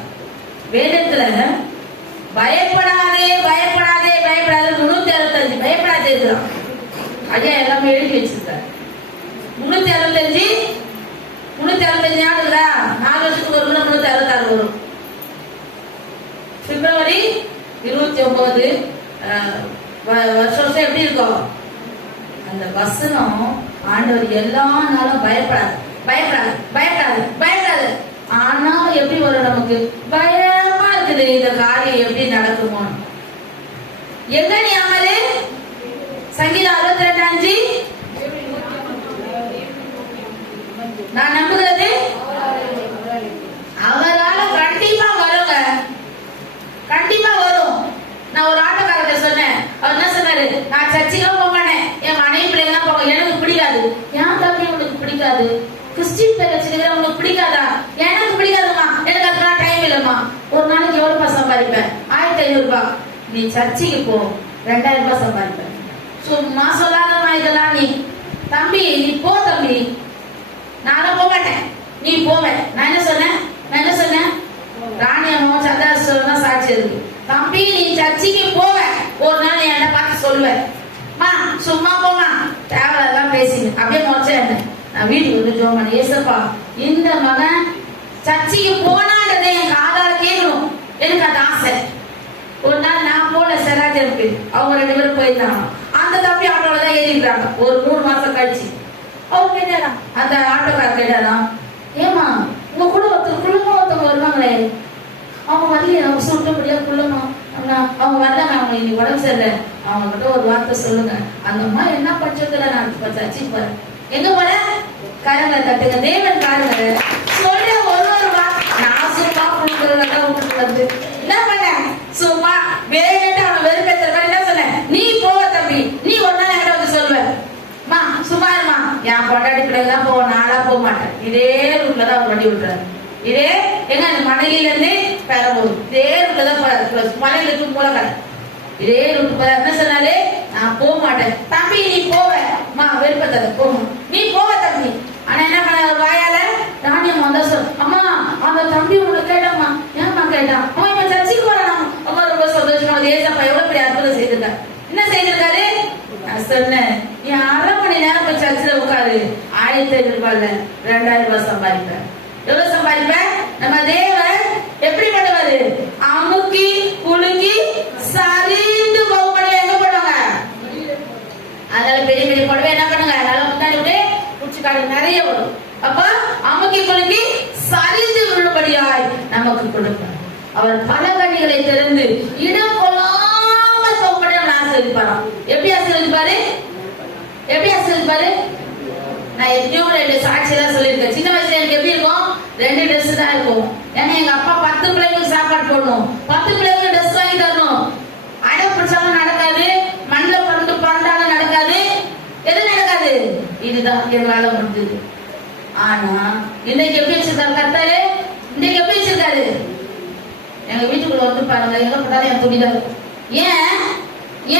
வேதத்துல. பயப்படாதே பயப்படாதே பயப்படாதே 365 பயப்படாதே இருக்கிறான். ஐயா எல்லாமே எழுதி வச்சிருக்காரு. 365 ஆகுதா? 4 வருஷத்துக்கு ஒரு முறை 366 வரும். பிப்ரவரி 29 வருஷம் எப்படி இருக்கும் அந்த வசனம்? ஆண்டவர் எல்லா நாளும் பயப்படாது பயப்படாது பயப்படாது பயப்படாது. ஆனா எப்படி வரும்? நமக்கு பயமா இருக்குது, இந்த காரியம் எப்படி நடக்குமோ. எங்க நீ அமரு? சங்கீதம் 62:5 நான் நம்புகிறது அவரால கண்டிப்பா வருங்க, கண்டிப்பா வரும். நான் ஒரு ஆட்டோக்காரர்கிட்ட சொன்னேன். அவர் என்ன சொன்னாரு? நான் சர்ச்சுக்கெல்லாம் போக மாட்டேன், என் மனைவி பிள்ளைங்க தான் போக, எனக்கு பிடிக்காது. ஏன் தம்பி உனக்கு பிடிக்காது? கிறிஸ்டின் பேர் வச்சுக்கிற உனக்கு பிடிக்காதா? எனக்கு பிடிக்காதுமா, எனக்கு அதுக்கெல்லாம் டைம் இல்லம்மா. ஒரு நாளைக்கு எவ்வளவு ரூபாய் சம்பாதிப்பேன்? 1500 ரூபாய். நீ சர்ச்சுக்கு போ, 2000 ரூபாய் சம்பாதிப்பேன். சும்மா சொல்லாதம்மா இதெல்லாம். நீ தம்பி நீ போ தம்பி. நானும் போக மாட்டேன், நீ போவேன். நான் என்ன சொன்னேன்? ராணியம்மாவும் சந்திராசுரம் சாட்சி இருக்கு. தம்பி நீ சர்ச்சுக்கு போவ, ஒரு நாள் என்ன பார்த்து சொல்லுவேன், மா சும்மா போமா தேவையெல்லாம் பேசினு அப்படியே முடிச்சேன். நான் வீட்டுக்கு வந்து ஜோம் பண்ண, ஏசப்பா இந்த மகன் சர்ச்சுக்கு போனான்றதை என் காதால கேட்கணும், எனக்கு அந்த ஆசை. ஒரு நாள் நான் போல செராஜருக்கு அவங்க 2 பேரும் போயிருந்தாங்க. அந்த தம்பி ஆட்டோல தான் ஏறிக்கிறாங்க. ஒரு 3 மாசம் கழிச்சு அவங்க கேட்டாரா, அந்த ஆட்டோக்காரர் கேட்டாரா, ஏமா உங்க கூட ஒருத்தவங்க வருவாங்களே, அவங்க வரலையே, அவங்க சொல்லிட்டபடியா குள்ளமா அவங்க வரலங்க, அவங்க இன்னைக்கு உடம்பு சரியில்லை, அவங்க கிட்ட ஒரு வார்த்தை சொல்லுங்க. அந்த அம்மா என்ன பட்சத்துல நான் சர்ச்சைக்கு போறேன். எங்க போற? கரங்களை தட்டுங்க, தேவன் காருங்க சொல்ற ஒரு வார்த்தை. நான் சும்மா விட்டுட்டு வந்து என்ன பண்ண, சும்மா வேணுட்டு அவனை வெறுப்பேற்ற மாதிரி என்ன சொன்னேன், நீ போவ தம்பி, நீ ஒரு நாள் என்கிட்ட வந்து சொல்லுவேன், மா சும்மா இருமா, என் பொண்டாட்டி பிள்ளைங்க தான் போவோம், நாளா போக மாட்டேன். இதே ரூட்ல தான் அவர் வண்டி விட்டுறாரு. இதே எங்க அந்த மணலில இருந்து பெறவும் இதே ரூட்ல தான் மலையில இருந்து மூலக்கடை இதே ரூட் போற. என்ன சொன்னாரு? நான் போக மாட்டேன் தம்பி, நீ போவ மா, விருப்பத்தை போகும், நீ போவ தம்பி. ஆனா என்ன பண்ண, ஒரு வாயால ராணியம் வந்தா சொல், அம்மா அந்த தம்பி உங்களை கேட்டம்மா, ஏன்மா கேட்டான்? அவன் இப்ப சர்ச்சைக்கு போறான். அம்மா ரொம்ப சந்தோஷமா, ஏசப்பா எவ்வளவு பெரிய அற்புதம் செய்திருக்காரு. என்ன செய்திருக்காரு? நான் சொன்னேன், நீ 1/2 மணி நேரம் போய் சர்ச்சில் உட்காரு, 1500 ரூபாய்ல 2000 ரூபாய் சம்பாதிப்பேன். எவ்வளவு சம்பாதிப்பேன்? நம்ம தேவன் எப்படி பண்ணுவாரு? அமுக்கி குலுக்கி சரிந்து போகப்படவே எங்க போடுவாங்க? அதனால பெரிய பெரிய படவே என்ன பண்ணுங்க, அதனால முன்னாடி விட குச்சிக்காடு நிறைய வரும். அப்ப அமுக்கி குலுக்கி சரிந்து விழும்படியாய் நமக்கு கொடுப்பார். அவர் பல கனிகளை திறந்து இடம் கொள்ளாமல் போகப்பட ஆசீர்வதிப்பாராம். எப்படி ஆசீர்வதிப்பாரு? எப்படி ஆசீர்வதிப்பாரு? நான் எத்தனையோ 2 சாட்சியெல்லாம் சொல்லியிருக்கேன். சின்ன வயசுல எனக்கு எப்படி இருக்கும்? 2 ட்ரெஸ் தான் இருக்கும். ஏன்னா எங்க அப்பா 10 பிள்ளைங்களுக்கு சாப்பாடு போடணும், 10 பிள்ளைங்களுக்கு ட்ரெஸ் வாங்கி தரணும். அடம் பிடிச்சாலும் நடக்காது, மண்ணில் பறந்தாலும் நடக்காது, எது நடக்காது. இதுதான் எங்களால முடிஞ்சது. ஆனா இன்னைக்கு எப்படி வச்சிருக்காரு கர்த்தரு? இன்னைக்கு எப்படி வச்சிருக்காரு? எங்க வீட்டுக்குள்ள வந்து பாருங்க, எங்க போட்டாலும் என் துணிதான் இருக்கும்.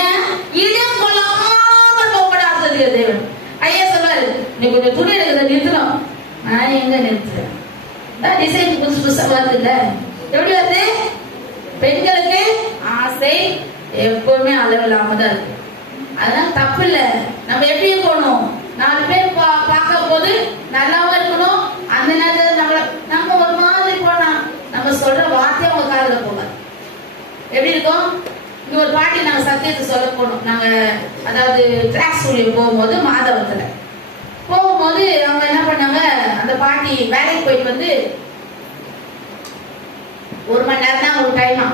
ஏன் இடம் கொள்ளாமல் போகப்பட ஆசீர்வதிக்கிற தேவன். ஐயா சொல்வாரு, நீ கொஞ்சம் துணி எடுக்கிறத நிறுத்தணும். நான் எங்க நிறுத்துறேன்? டிசைன் புதுசு புதுசா வருது இல்ல? எப்படி வருது? பெண்களுக்கு ஆசை எப்பவுமே அளவில்லாம தான் இருக்கு. அதெல்லாம் தப்பு இல்ல. நம்ம எப்படி இருக்கணும்? 4 பேர் பார்க்க போது நல்லாவும் இருக்கணும். அந்த நேரத்தில் நம்ம ஒரு மாதிரி போனா நம்ம சொல்ற வார்த்தையை அவங்க காதுல போகாது. எப்படி இருக்கும்? இங்க ஒரு பாட்டி நாங்க சத்தியத்தை சொல்ல போனோம். நாங்க அதாவது டிராக் சொல்லி போகும்போது மாதவத்துல போகும்போது அவங்க என்ன பண்ணாங்க, அந்த பாட்டி வேலைக்கு போயிட்டு வந்து 1 மணி நேரம் தான் ஒரு டைமா.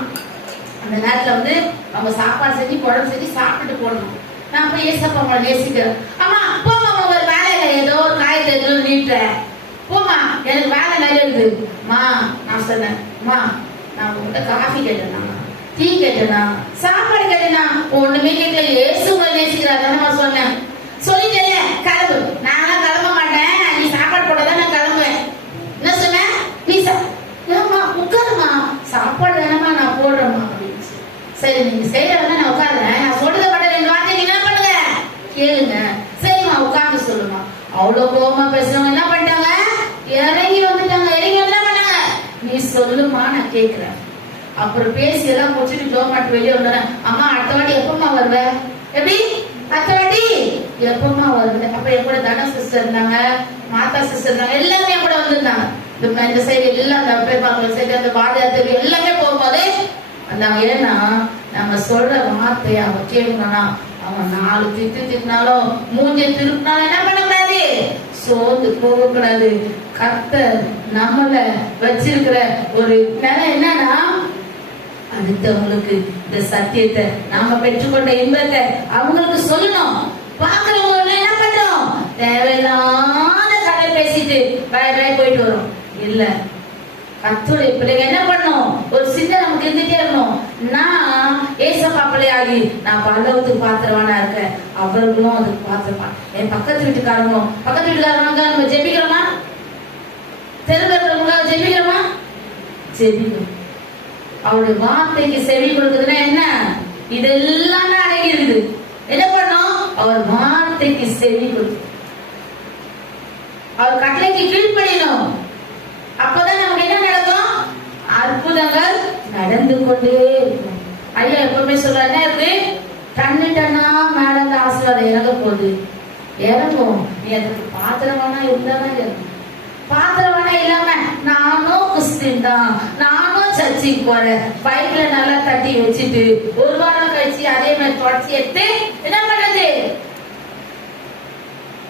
அந்த நேரத்துல வந்து அவங்க சாப்பாடு செஞ்சு குழம்பு செஞ்சு சாப்பிட்டுட்டு போடணும். நான் போய் ஏசப்பா அவங்களை நேசிக்கிறேன். ஆமா போமா, ஒரு வேலையில ஏதோ ஒரு காய் தெரிஞ்சு நீட்டுறேன், போமா எனக்கு வேலை நிறைய இருக்குது. மா நான் சொன்னேன், மா நான் உங்கள்கிட்ட காஃபி கேட்டேனா, டீ கேட்டேனா, சாப்பாடு கேட்டேனா? ஒண்ணுமே கேட்கல. ஏசு உங்களை நேசிக்கிறாங்க சொன்னேன். சொல்லிட்டேன் கிளம்பு. நான்லாம் கிளம்ப மாட்டேன், நீ சாப்பாடு போட்டதான் நான் கிளம்புவேன். என்ன சொன்ன? நீ ஏமா உட்காருமா, சாப்பாடு வேணாமா, நான் போடுறேம்மா அப்படின்னு. சரி நீங்க செய்யறவங்க நான் உட்காருங்க, நான் சொல்றத மட்டும் 2 வார்த்தை நீங்க என்ன பண்ணுங்க, கேளுங்க. சரிம்மா உட்கார்ந்து சொல்லுமா. அவ்வளவு கோபமா பேசுறவங்க என்ன பண்ணிட்டாங்க, இறங்கி வந்துட்டாங்க. இறங்கி என்ன பண்ணாங்க, நீ சொல்லுமா நான் கேட்கிறேன். அப்புறம் பேசி எல்லாம் முடிச்சுட்டு ஜோமாட்டு வெளியே வந்துடுறேன். அம்மா அடுத்த வாட்டி எப்பமா வருவ, எப்படி அடுத்த வாட்டி எப்பமா வருவேன். அப்ப என் கூட தன சிஸ்டர் இருந்தாங்க, மாதா சிஸ்டர் இருந்தாங்க, எல்லாமே என் கூட வந்திருந்தாங்க. இந்த சைடு எல்லாம் அந்த பேப்பாங்க சைடு அந்த பாரதியார் எல்லாமே போகும்போது வந்தாங்க. ஏன்னா நம்ம சொல்ற வார்த்தையை அவங்க கேட்கணும்னா அவன் 4 திட்டினாலும் மூஞ்சி திருப்பினாலும் என்ன பண்ணக்கூடாது, சோர்ந்து போகக்கூடாது. கர்த்தர் நம்மள வச்சிருக்கிற ஒரு நிலை என்னன்னா, அடுத்தவங்களுக்கு இந்த சத்தியத்தை நாம பெற்றுக்கொண்ட இன்பத்தை அவங்களுக்கு சொல்லணும். பாக்குறவங்க என்ன பண்றோம், தேவையில்லாத கதை பேசிட்டு பாய் போயிட்டு வரும். இல்ல, கர்த்தருடைய பிள்ளைங்க என்ன பண்ணும், ஒரு சின்ன நமக்கு இருந்துட்டே இருக்கணும். நான் ஏசப்பா பிள்ளையாகி நான் பரலோகத்துக்கு பாத்திரவானா இருக்கேன், அவர்களும் அதுக்கு பாத்திரமா. என் பக்கத்து வீட்டுக்காரங்க நம்ம ஜெபிக்கிறோமா, தெருவர்களுக்காக ஜெபிக்கிறோமா, ஜெபிக்கிறோம். அவருடைய வார்த்தைக்கு செவி கொடுக்குதுன்னா என்ன, இதெல்லாம் தான் அடங்கி இருக்குது. என்ன பண்ணும், அவர் வார்த்தைக்கு செவி கொடுக்கும், அவர் கட்டளைக்கு கீழ்ப்படியணும். அப்பதான் நமக்கு என்ன நடக்கும், அற்புதங்கள் நடந்து கொண்டே இருக்கும். ஐயா எப்பவுமே சொல்றாரு, என்ன இருக்கு, டன்னா மேல இருந்து ஆசீர்வாதம் இறங்க போகுது, இறங்கும். நீ அதுக்கு பாத்திரமானா இருந்தாதான் இறங்கும். பாத்திரமானா இல்லாம நானும் கிறிஸ்டின் தான், நானும் சர்ச்சுக்கு போறேன், பைக்ல நல்லா தட்டி வச்சுட்டு 1 வாரம் கழிச்சு அதே மாதிரி தொடச்சி எடுத்து என்ன பண்றது.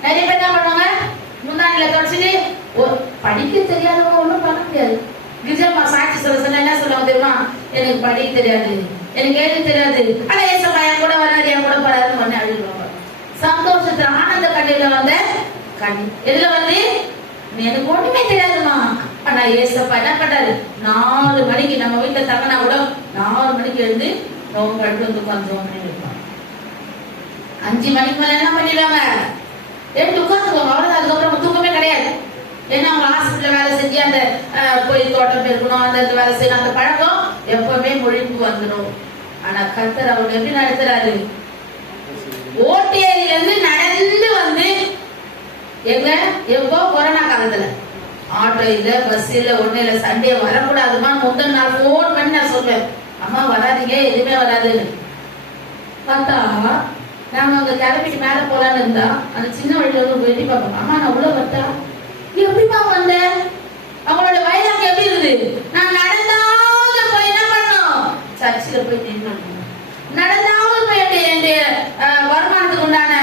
நிறைய பேர் என்ன பண்ணுவாங்க, முந்தானில தொடச்சிட்டு படிக்க தெரியாதவங்க ஒண்ணும் பண்ண முடியாது. கிரிஜம்மா சாட்சி சொல்ல என்ன சொல்லுவாங்க தெரியுமா, எனக்கு படிக்க தெரியாது, எனக்கு எழுத தெரியாது, ஆனா ஏசப்பா என் கூட வராது, என் கூட போறாருன்னு பண்ணி அழுகுவாங்க. சந்தோஷத்துல ஆனந்த கண்ணில வந்த கண்ணி எதுல வந்து, எனக்கு ஒண்ணுமே தெரியாதுமா. ஆனா ஏசப்பா என்ன பண்றாரு, 4 மணிக்கு நம்ம வீட்டுல தங்கினா கூட 4 மணிக்கு எழுந்து அவங்க கட்டு வந்து உட்காந்துருவோம் இருப்பாங்க. 5 மணிக்கு மேல என்ன பண்ணிடுவாங்க, எடுத்து உட்காந்துருவாங்க. அவ்வளவுதான், அதுக்கப்புறம் தூக்கமே கிடையாது. ஏன்னா அவங்க ஹாஸ்பிட்டல்ல வேலை செஞ்சு அந்த போய் தோட்டம் இருக்கணும், அந்த வேலை செய்யணும், அந்த பழக்கம் எப்பவுமே முழிப்பு வந்துடும். ஆனா கர்த்தர் அவங்க எப்படி நடத்துறாரு, ஓட்டேரியில இருந்து நடந்து வந்து, எங்க எப்போ கொரோனா காலத்துல ஆட்டோ இல்ல, பஸ் இல்ல, ஒண்ணு இல்ல, சண்டே வரக்கூடாதுமா, முந்தின நாள் போன் பண்ணி நான் சொல்வேன், அம்மா வராதீங்க, எதுவுமே வராதுன்னு. பார்த்தா நாங்க அங்க கிளம்பிட்டு மேல போலான்னு இருந்தா அந்த சின்ன வழியில வந்து வெட்டி பார்ப்போம். அம்மா நான் உள்ள வந்தா, நீ எப்படிப்பா வந்த, அவங்களோட வயதாக்கு எப்படி இருக்குது, நான் நடந்தாவது போய் என்ன பண்ணோம், சர்ச்சில் போய் நின்று நடந்தாவது போய் என்னுடைய வருமானத்துக்கு உண்டான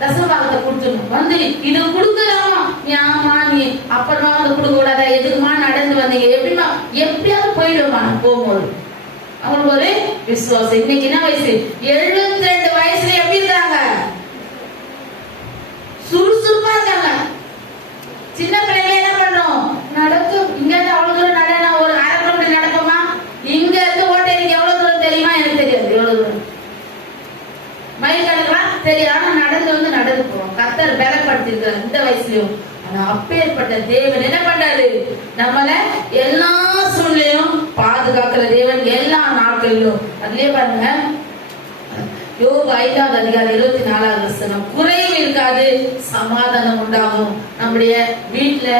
தசபாகத்தை கொடுத்துடணும். வந்து இது கொடுக்கலாம், ஆமா நீ அப்புறமா வந்து கொடுக்க கூடாத, எதுக்குமா நடந்து வந்தீங்க, எப்படிமா எப்படியாவது போயிடுமா. போகும்போது அவங்களுக்கு ஒரு விசுவாசம். இன்னைக்கு என்ன வயசு, 72 வயசுல எப்படி இருக்காங்க, சுறுசுறுப்பா இருக்காங்க. சின்ன பிள்ளைங்க என்ன பண்றோம், நடக்கும். இங்க இருந்து அவ்வளவு தூரம் நடனா ஒரு 1/2 கிலோமீட்டர் நடக்குமா, இங்க இருந்து ஓட்டேரிக்கு எவ்வளவு தூரம் தெரியுமா, எனக்கு தெரியாது எவ்வளவு தூரம், மைல் கணக்கெல்லாம் தெரியும். ஆனா நடந்து வந்து நடந்து போவோம். கர்த்தர் பலப்படுத்திருக்காரு இந்த வயசுலயும். ஆனா அப்பேற்பட்ட தேவன் என்ன பண்றாரு, நம்மள எல்லா சூழ்நிலையும் பாதுகாக்கிற தேவன், எல்லா நாட்களிலும். அதுலயே பாருங்க, யோபு 5ஆம் அதிகாரம் 24ஆவது வசனம், குறைவு இருக்காது, சமாதானம் உண்டாகும். நம்முடைய வீட்டுல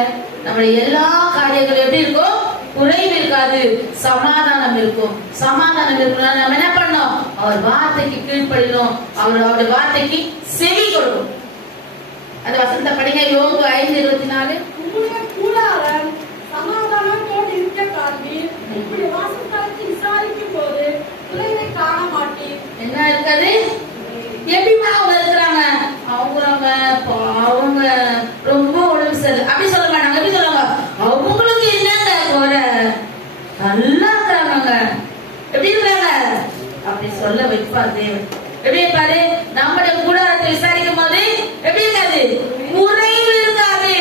நம்முடைய எல்லா காரியங்களும் எப்படி இருக்கும், குறைவு இருக்காது, சமாதானம் இருக்கும். சமாதானம் இருக்கணும், நம்ம என்ன பண்ணோம், அவர் வார்த்தைக்கு கீழ்ப்படினோம், அவருடைய வார்த்தைக்கு செவி கொடுக்கும். அந்த வசனத்தை படிங்க, யோபு 5:24. உங்களுடைய கூடாரம் சமாதானத்தோடு இருக்க காண்பி, இப்படி வாசஸ்தலத்தை விசாரிக்கும் போது குறைவை காண மாட்டீர். என்ன இருக்காது, எப்படிமா அவங்க இருக்கிறாங்க, அவங்க ரொம்ப உடம்பு சரி அப்படி சொல்ல மாட்டாங்க. எப்படி சொல்லுவாங்க, அவங்களுக்கு என்னங்க குறை, நல்லா இருக்கிறாங்க, எப்படி இருக்கிறாங்க அப்படி சொல்ல வைப்பார் தேவன். எப்படி பாரு, நம்முடைய கூடாரத்தை விசாரிக்கும் போது எப்படி இருக்காது, குறைவு இருக்காது.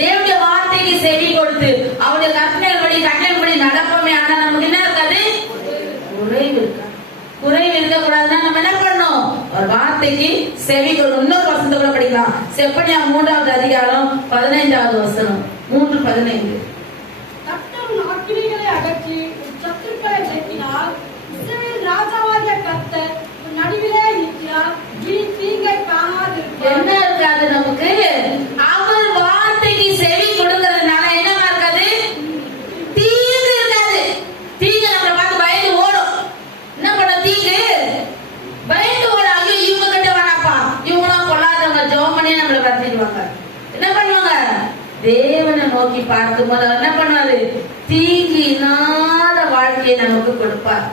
தேவனுடைய வார்த்தைக்கு செவி கொடுத்து அவருடைய கட்டளைப்படி நடப்போமே, ஆனா நமக்கு என்ன இருக்காது, குறைவு இருக்காது. குறைவு இருக்கக்கூடாதுன்னா நம்ம என்ன பண்ணணும், ஒரு வார்த்தைக்கு செவி கொடுக்கணும். இன்னொரு வசனத்தை கூட படிக்கலாம், செப்பனியா 3ஆவது அதிகாரம் 15ஆவது வசனம், 3:15. கர்த்தர் அக்கினிகளை அகற்றி சத்துருக்களை நீக்கினார், இஸ்ரவேல் ராஜாவாகிய தேவனை நோக்கி பார்க்கும்போது அவர் என்ன பண்ணுவாரு? தீங்கு இல்லாத வாழ்க்கையை நமக்கு கொடுப்பார்.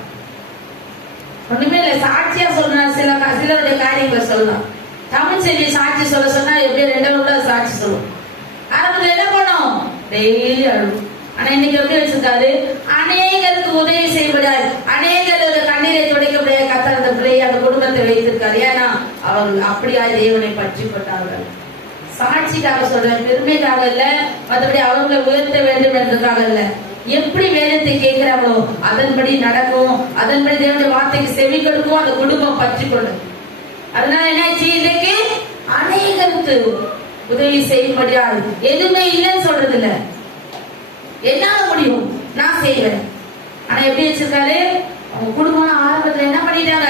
ஒண்ணுமே இல்லை, சாட்சியா சொல்லணும். சிலருடைய காரியங்களை சொல்லலாம். தமிழ் செல்வி சாட்சி சொல்ல சொன்னா எப்படியும் 2 நாள் சாட்சி சொல்லும். ஆரம்பத்துல என்ன பண்ணும்? டெய்லி அழுவும். ஆனா இன்னைக்கு எப்படி வச்சிருக்காரு? அநேகருக்கு உதவி செய்யப்படாது, அநேகருக்கு கண்ணீரை துடைக்கப்படியா கத்தர் அந்த பிள்ளையை அந்த குடும்பத்தை வைத்திருக்காரு. ஏன்னா அவர்கள் அப்படியா தேவனை பற்றி கொண்டார்கள். சாட்சிக்காக சொல்றேன், பெருமைக்காக இல்ல, மற்றபடி அவங்களை உயர்த்த வேண்டும் என்றதுக்காக இல்ல. எப்படி வேதத்தை கேட்கிறாங்களோ அதன்படி நடக்கும், அதன்படி தேவனுடைய வார்த்தைக்கு செவி கொடுக்கும், அந்த குடும்பம் பற்றி கொள்ளும். அதனால என்னாச்சு? இன்னைக்கு அநேகருக்கு உதவி செய்யும்படியாது எதுவுமே இல்லைன்னு சொல்றது இல்ல, என்னால முடியும் நான் செய்வேன். ஆனா எப்படி வச்சிருக்காரு? அவங்க குடும்பம் ஆரம்பத்துல என்ன பண்ணிட்டாங்க?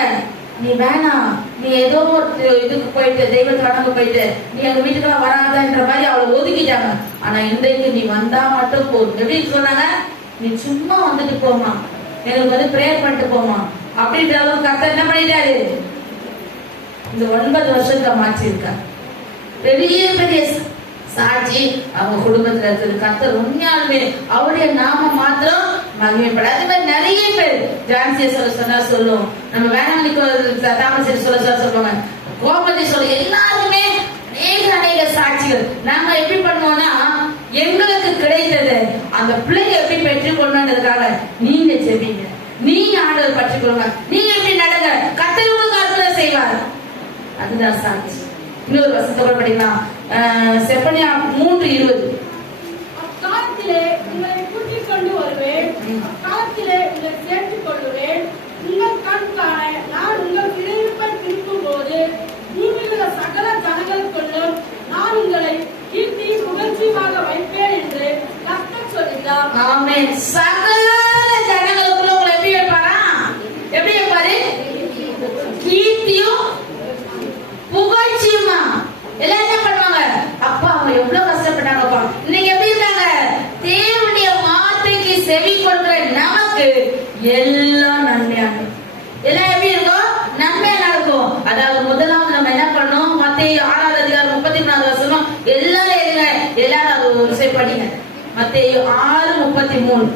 நீ வேணாம், நீ ஏதோ ஒரு இதுக்கு போயிட்டு தெய்வத்தை வணங்க போயிட்டு நீ எங்க வீட்டுக்கெல்லாம் வராதன்ற மாதிரி அவளை ஒதுக்கிட்டாங்க. ஆனா இன்றைக்கு நீ வந்தா மட்டும் போதும். எப்படி சொன்னாங்க? நீ சும்மா வந்துட்டு போமா, எனக்கு வந்து பிரேயர் பண்ணிட்டு போமா அப்படின்ற அளவுக்கு கர்த்தர் என்ன பண்ணிட்டாரு? இந்த 9 வருஷத்தை மாற்றிருக்காரு. பெரிய பெரிய சாட்சி அவங்க குடும்பத்துல இருக்கிறது. கர்த்தர் உண்மையாலுமே அவருடைய நாம மாத்திரம் மகிமைப்பட. அது மாதிரி நிறைய பேர் ஜான்சியை சொல்ல சொல்லும், நம்ம வேளாங்கண்ணி தாமரை சொல்லுவாங்க, கோபத்தை சொல்ல, எல்லாருமே அநேக சாட்சிகள். நாங்க எப்படி பண்ணுவோம்னா, எங்களுக்கு கிடைத்தது அந்த பிள்ளைங்க எப்படி பெற்றுக் கொண்டதுக்காக நீங்க செவீங்க, நீங்க ஆண்டவர் பற்றி கொள்ளுங்க, நீங்க எப்படி நடங்க, கர்த்தர் உங்களுக்கு அற்புதம் செய்வார். அதுதான் சாட்சி. இன்னொரு வசனத்தோட படிக்கலாம். செப்பனியா 3:20. அக்காலத்திலே உங்களை கூட்டிக் கொண்டு வருவேன், அக்காலத்திலே உங்களை சேர்த்துக் கொள்ளுவேன். உங்கள் கண் காண நான் உங்கள் விளைவிப்பை திருப்பும் போது பூமியில் உள்ள சகல ஜனங்களுக்குள்ளும் நான் உங்களை கீர்த்தி புகழ்ச்சியாக வைப்பேன் என்று கர்த்தர் சொல்கிறார். ஆமென். சகல ஜனங்களுக்குள்ள உங்களை எப்படி வைப்பாரா? எப்படி வைப்பாரு? கீர்த்தியும் புகழ்ச்சியுமா. எல்லாம் என்ன பண்ணுவாங்க? அப்பா அவங்க எவ்வளவு கஷ்டப்பட்டாங்கப்பா, இன்னைக்கு எப்படி இருக்காங்க? தேவனுடைய வார்த்தைக்கு செவி கொடுக்கிற நமக்கு எல்லாம் நன்மையாக, எல்லாம் எப்படி இருக்கும்? நன்மையா நடக்கும். அதாவது முதலாவது நம்ம என்ன பண்ணோம்? மத்தேயு 6:34 எல்லாரும் எழுங்க, எல்லாரும் அது ஒரு விஷயம் படிங்க. மத்தேயு 6:33.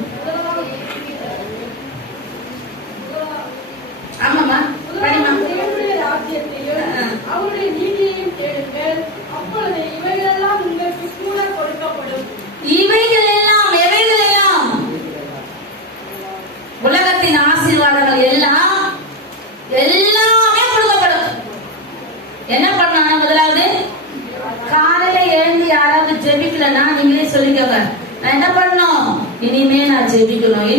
ஆமாமா, படிமா. அவருடைய நீதியையும் தேடுங்கள், அப்பொழுது இவைகளெல்லாம் உங்களுக்கு கூட கொடுக்கப்படும். இவைகள் எல்லாம் எவைகள் எல்லாம்? உலகத்தின் ஆசீர்வாதங்கள் எல்லாம் எல்லாமே கொடுக்கப்படும். என்ன பண்ணாங்க? முதலாவது காலையில எழுந்து யாராவது ஜெபிக்கலன்னா நீங்களே சொல்லிக்கோங்க, நான் என்ன பண்ணணும்? இனிமே நான் ஜெபிக்கணும்.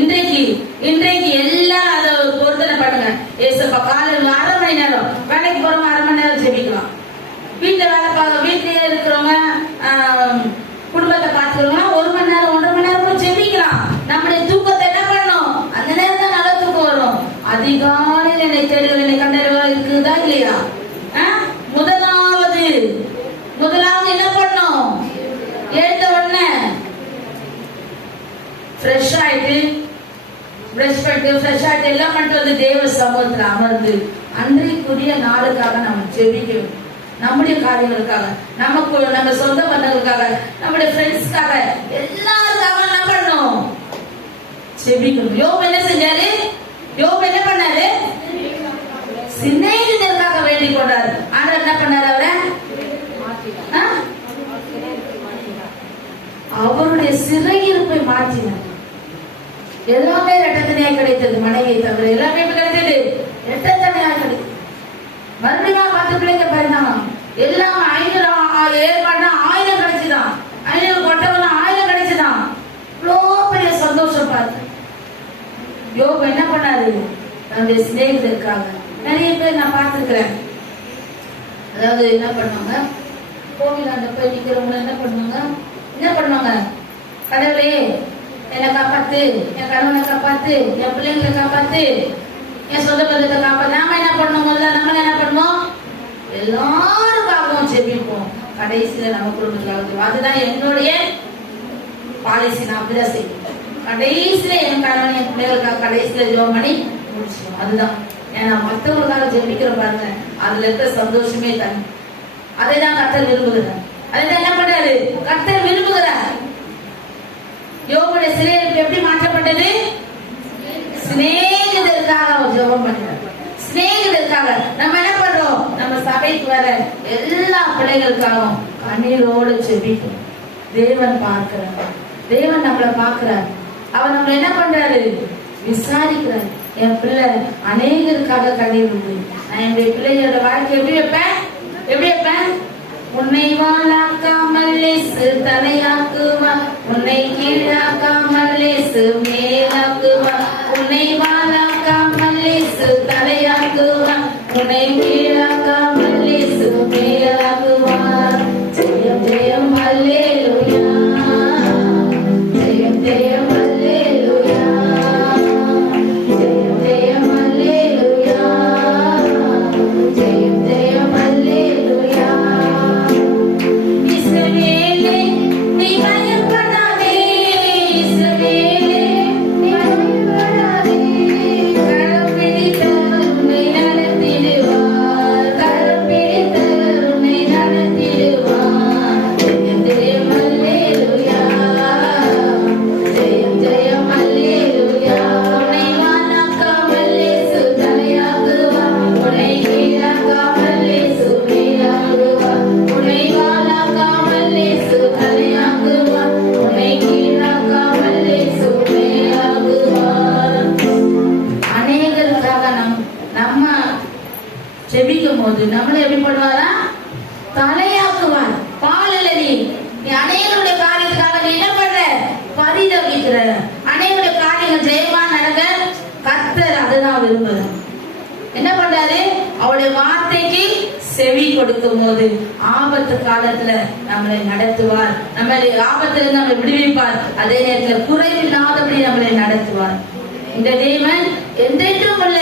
இன்றைக்கு எல்லாம் அதை ஒரு பொருத்தனை பண்ணுங்க. ஏசப்பா காலையில் 1/2 மணி நேரம், வேலைக்கு போறவங்க 1/2 மணி நேரம் ஜெபிக்கலாம். வீட்டுல வேலை பார்க்க வீட்லயே இருக்கிறவங்க குடும்பத்தை பார்த்துக்கிறவங்க 1 மணி நேரம் 1.5 மணி நேரம் கூட ஜெபிக்கலாம். நம்முடைய தூக்கத்தை என்ன பண்ணணும்? அந்த நேரம் தான் நல்ல தூக்கம் வரும். அதிகாலையில் என்னை தேடுகள் என்னை கண்டறிவா இருக்குதா இல்லையா? முதலாவது என்ன பண்ணும்? எழுந்த உடனே ஃப்ரெஷ் ஆயிட்டு பிரஷ் பண்ணிட்டு ஃப்ரெஷ் ஆயிட்டு எல்லாம் பண்ணிட்டு வந்து தேவ சமூகத்துல அமர்ந்து அன்றைக்குரிய நாளுக்காக நம்ம ஜெபிக்கணும். நம்முடைய காரியங்களுக்காக, நமக்கு நம்ம சொந்த பந்தங்களுக்காக, நம்முடைய ஃப்ரெண்ட்ஸ்க்காக, எல்லாருக்காக என்ன பண்ணணும்? ஜெபிக்கணும். யோபு என்ன செஞ்சாரு? யோபு என்ன பண்ணாரு? சிநேகிதருக்காக வேண்டிக் கொண்டாரு. ஆனா என்ன பண்ணாரு? அவருடைய சிறையிருப்பை மாற்றினார். எல்லாமே இரட்டத்தனையாக கிடைத்தது. மனைவியை தவிர எல்லாமே கிடைத்தது இரட்டத்தனையாக கிடைத்தது. மறுபடியும் 10 பிள்ளைங்க பிறந்தாங்க. எல்லாம் 500 ஏற்பாடுனா 1000 கிடைச்சுதான். 500 கொட்டவங்க 1000 கிடைச்சுதான். இவ்வளோ பெரிய சந்தோஷம் பார்த்து யோபு என்ன பண்ணாரு? தன்னுடைய சிநேகிதருக்காக. நிறைய பேர் நான் பார்த்துருக்கிறேன். அதாவது என்ன பண்ணுவாங்க? கோவிலாண்ட போய் நிக்கிறவங்க என்ன பண்ணுவாங்க? கடவுளே என்னை காப்பாத்து, என் கணவனை காப்பாத்து, என் பிள்ளைங்களை காப்பாத்து, என் சொந்த பந்தத்தை காப்பாத்து. நாம என்ன பண்ணோம்? முதல்ல நம்ம என்ன பண்ணுவோம்? எல்லாருக்காகவும் ஜெபிப்போம். கடைசியில நம்ம குடும்பத்துக்காக. அதுதான் என்னுடைய பாலிசி. நான் அப்படிதான் செய்வேன். கடைசியில என் கணவன் என் பிள்ளைகளுக்காக கடைசியில ஜெபம் பண்ணி முடிச்சிடும். அதுதான். ஏன்னா மற்றவங்களுக்காக ஜெபிக்கிற பாருங்க, அதுல இருக்க சந்தோஷமே தனி. அதை தான் கர்த்தர் விரும்புகிறார். அதுதான் என்ன பண்றாரு? கர்த்தர் விரும்புகிறார். யோபுடைய சிறையிருப்பு எப்படி மாற்றப்பட்டது? சிநேகிதருக்காக அவர் ஜெபம் பண்றார். சிநேகிதருக்காக நம்ம என்ன பண்றோம்? நம்ம சபைக்கு வர எல்லா பிள்ளைகளுக்காகவும் கண்ணீரோடு ஜெபிக்கும். தேவன் பார்க்கிறார். தேவன் நம்மளை பார்க்கிறார். அவர் நம்மள என்ன பண்றாரு? விசாரிக்கிறார். என் பிள்ளை அநேகருக்காக கண்ணீர் உண்டு. நான் என்னுடைய பிள்ளைகளோட வாழ்க்கை எப்படி வைப்பேன்? எப்படி வைப்பேன்? உன்னை வாழாக்காமல் இயேசு தலையாக்குவார். உன்னை கீழாக்காமல் இயேசு மேலாக்குவார். உன்னை வாழாக்காமல் இயேசு தலையாக்குவார். உன்னை கீழாக்காமல் இயேசு மேலாக்குவார். ஜெயம் ஜெயம் அல்லேலூயா, ஜெயம் ஜெயம் அல்லேலூயா, ஜெயம் ஜெயம் அல்லேலூயா, ஜெயம் ஜெயம் அல்லேலூயா. இஸ்ரவேலே நீ பயப்படாதே, இஸ்ரவேலே நீ பயப்படாதே. கரம் பிடித்த உன்னை நடத்திடுவார், கரம் பிடித்த உன்னை நடத்திடுவார். ஜெயம் ஜெயம் அல்லேலூயா, ஜெயம் ஜெயம் அல்லேலூயா. உன்னை வாழாக்காமல் இயேசு தலையாக்குவார். உன்னை கீழாக்காமல் இயேசு மேலாக்குவார். உன்னை வாழாக்காமல் இயேசு தலையாக்குவார். உன்னை கீழாக்காமல் இயேசு மேலாக்குவார். அநேகருக்காக நம்ம ஜெபிக்கும் போது நம்மளை எப்படி பண்ணுவாரா? தலையாக்குவார். பாலலரி நீ அநேகருடைய காரியத்துக்காக நீ என்ன பண்ற? பரிதவிக்கிற. அநேகருடைய காரியங்கள் ஜெயமா நடக்க கர்த்தர் அதுதான் விரும்புகிறார். என்ன பண்றாரு? அவருடைய வார்த்தைக்கு செவி கொடுக்கும் போது ஆபத்து காலத்துல நம்மளை நடத்துவார். நம்மளை ஆபத்திலிருந்து நம்மளை விடுவிப்பார். அதே நேரத்தில் குறைவில்லாதபடி நம்மளை நடத்துவார். இந்த தேவன் என்றென்றும் உள்ள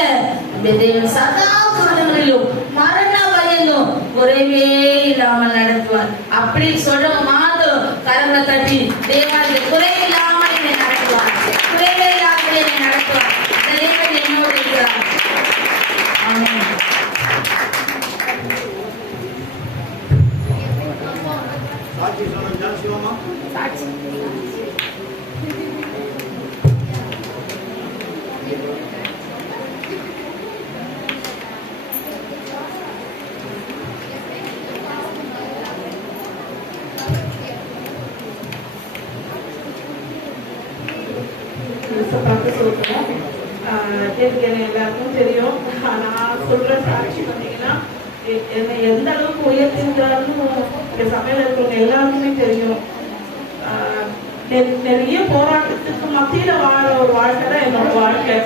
இந்த தேவன் சதா காலங்களிலும் மரண பயந்தும் குறைவே இல்லாமல் நடத்துவார். அப்படி சொல்றவங்க மாதம் கரங்களை தட்டி தேவன் இந்த குறைவில்லாமல் என்னை நடத்துவார், குறைவே இல்லாமல் என்னை நடத்துவார். இந்த தேவன் என்னோடு இருக்கிறார். ஆமென். சாட்சி சொல்ல ஜான்சியோமா சாட்சி பார்த்து சொல்றேன். எனக்கு எல்லாருக்கும் தெரியும். நான் சொல்ற சாட்சி பார்த்தீங்கன்னா என்னை எந்த அளவுக்கு உயர்த்திருந்தாலும் என் சமையல் இருக்கிறவங்க எல்லாருக்குமே தெரியும். நிறைய போராட்டத்துக்கு மத்தியில வாழ ஒரு வாழ்க்கை தான் என்னோட வாழ்க்கை.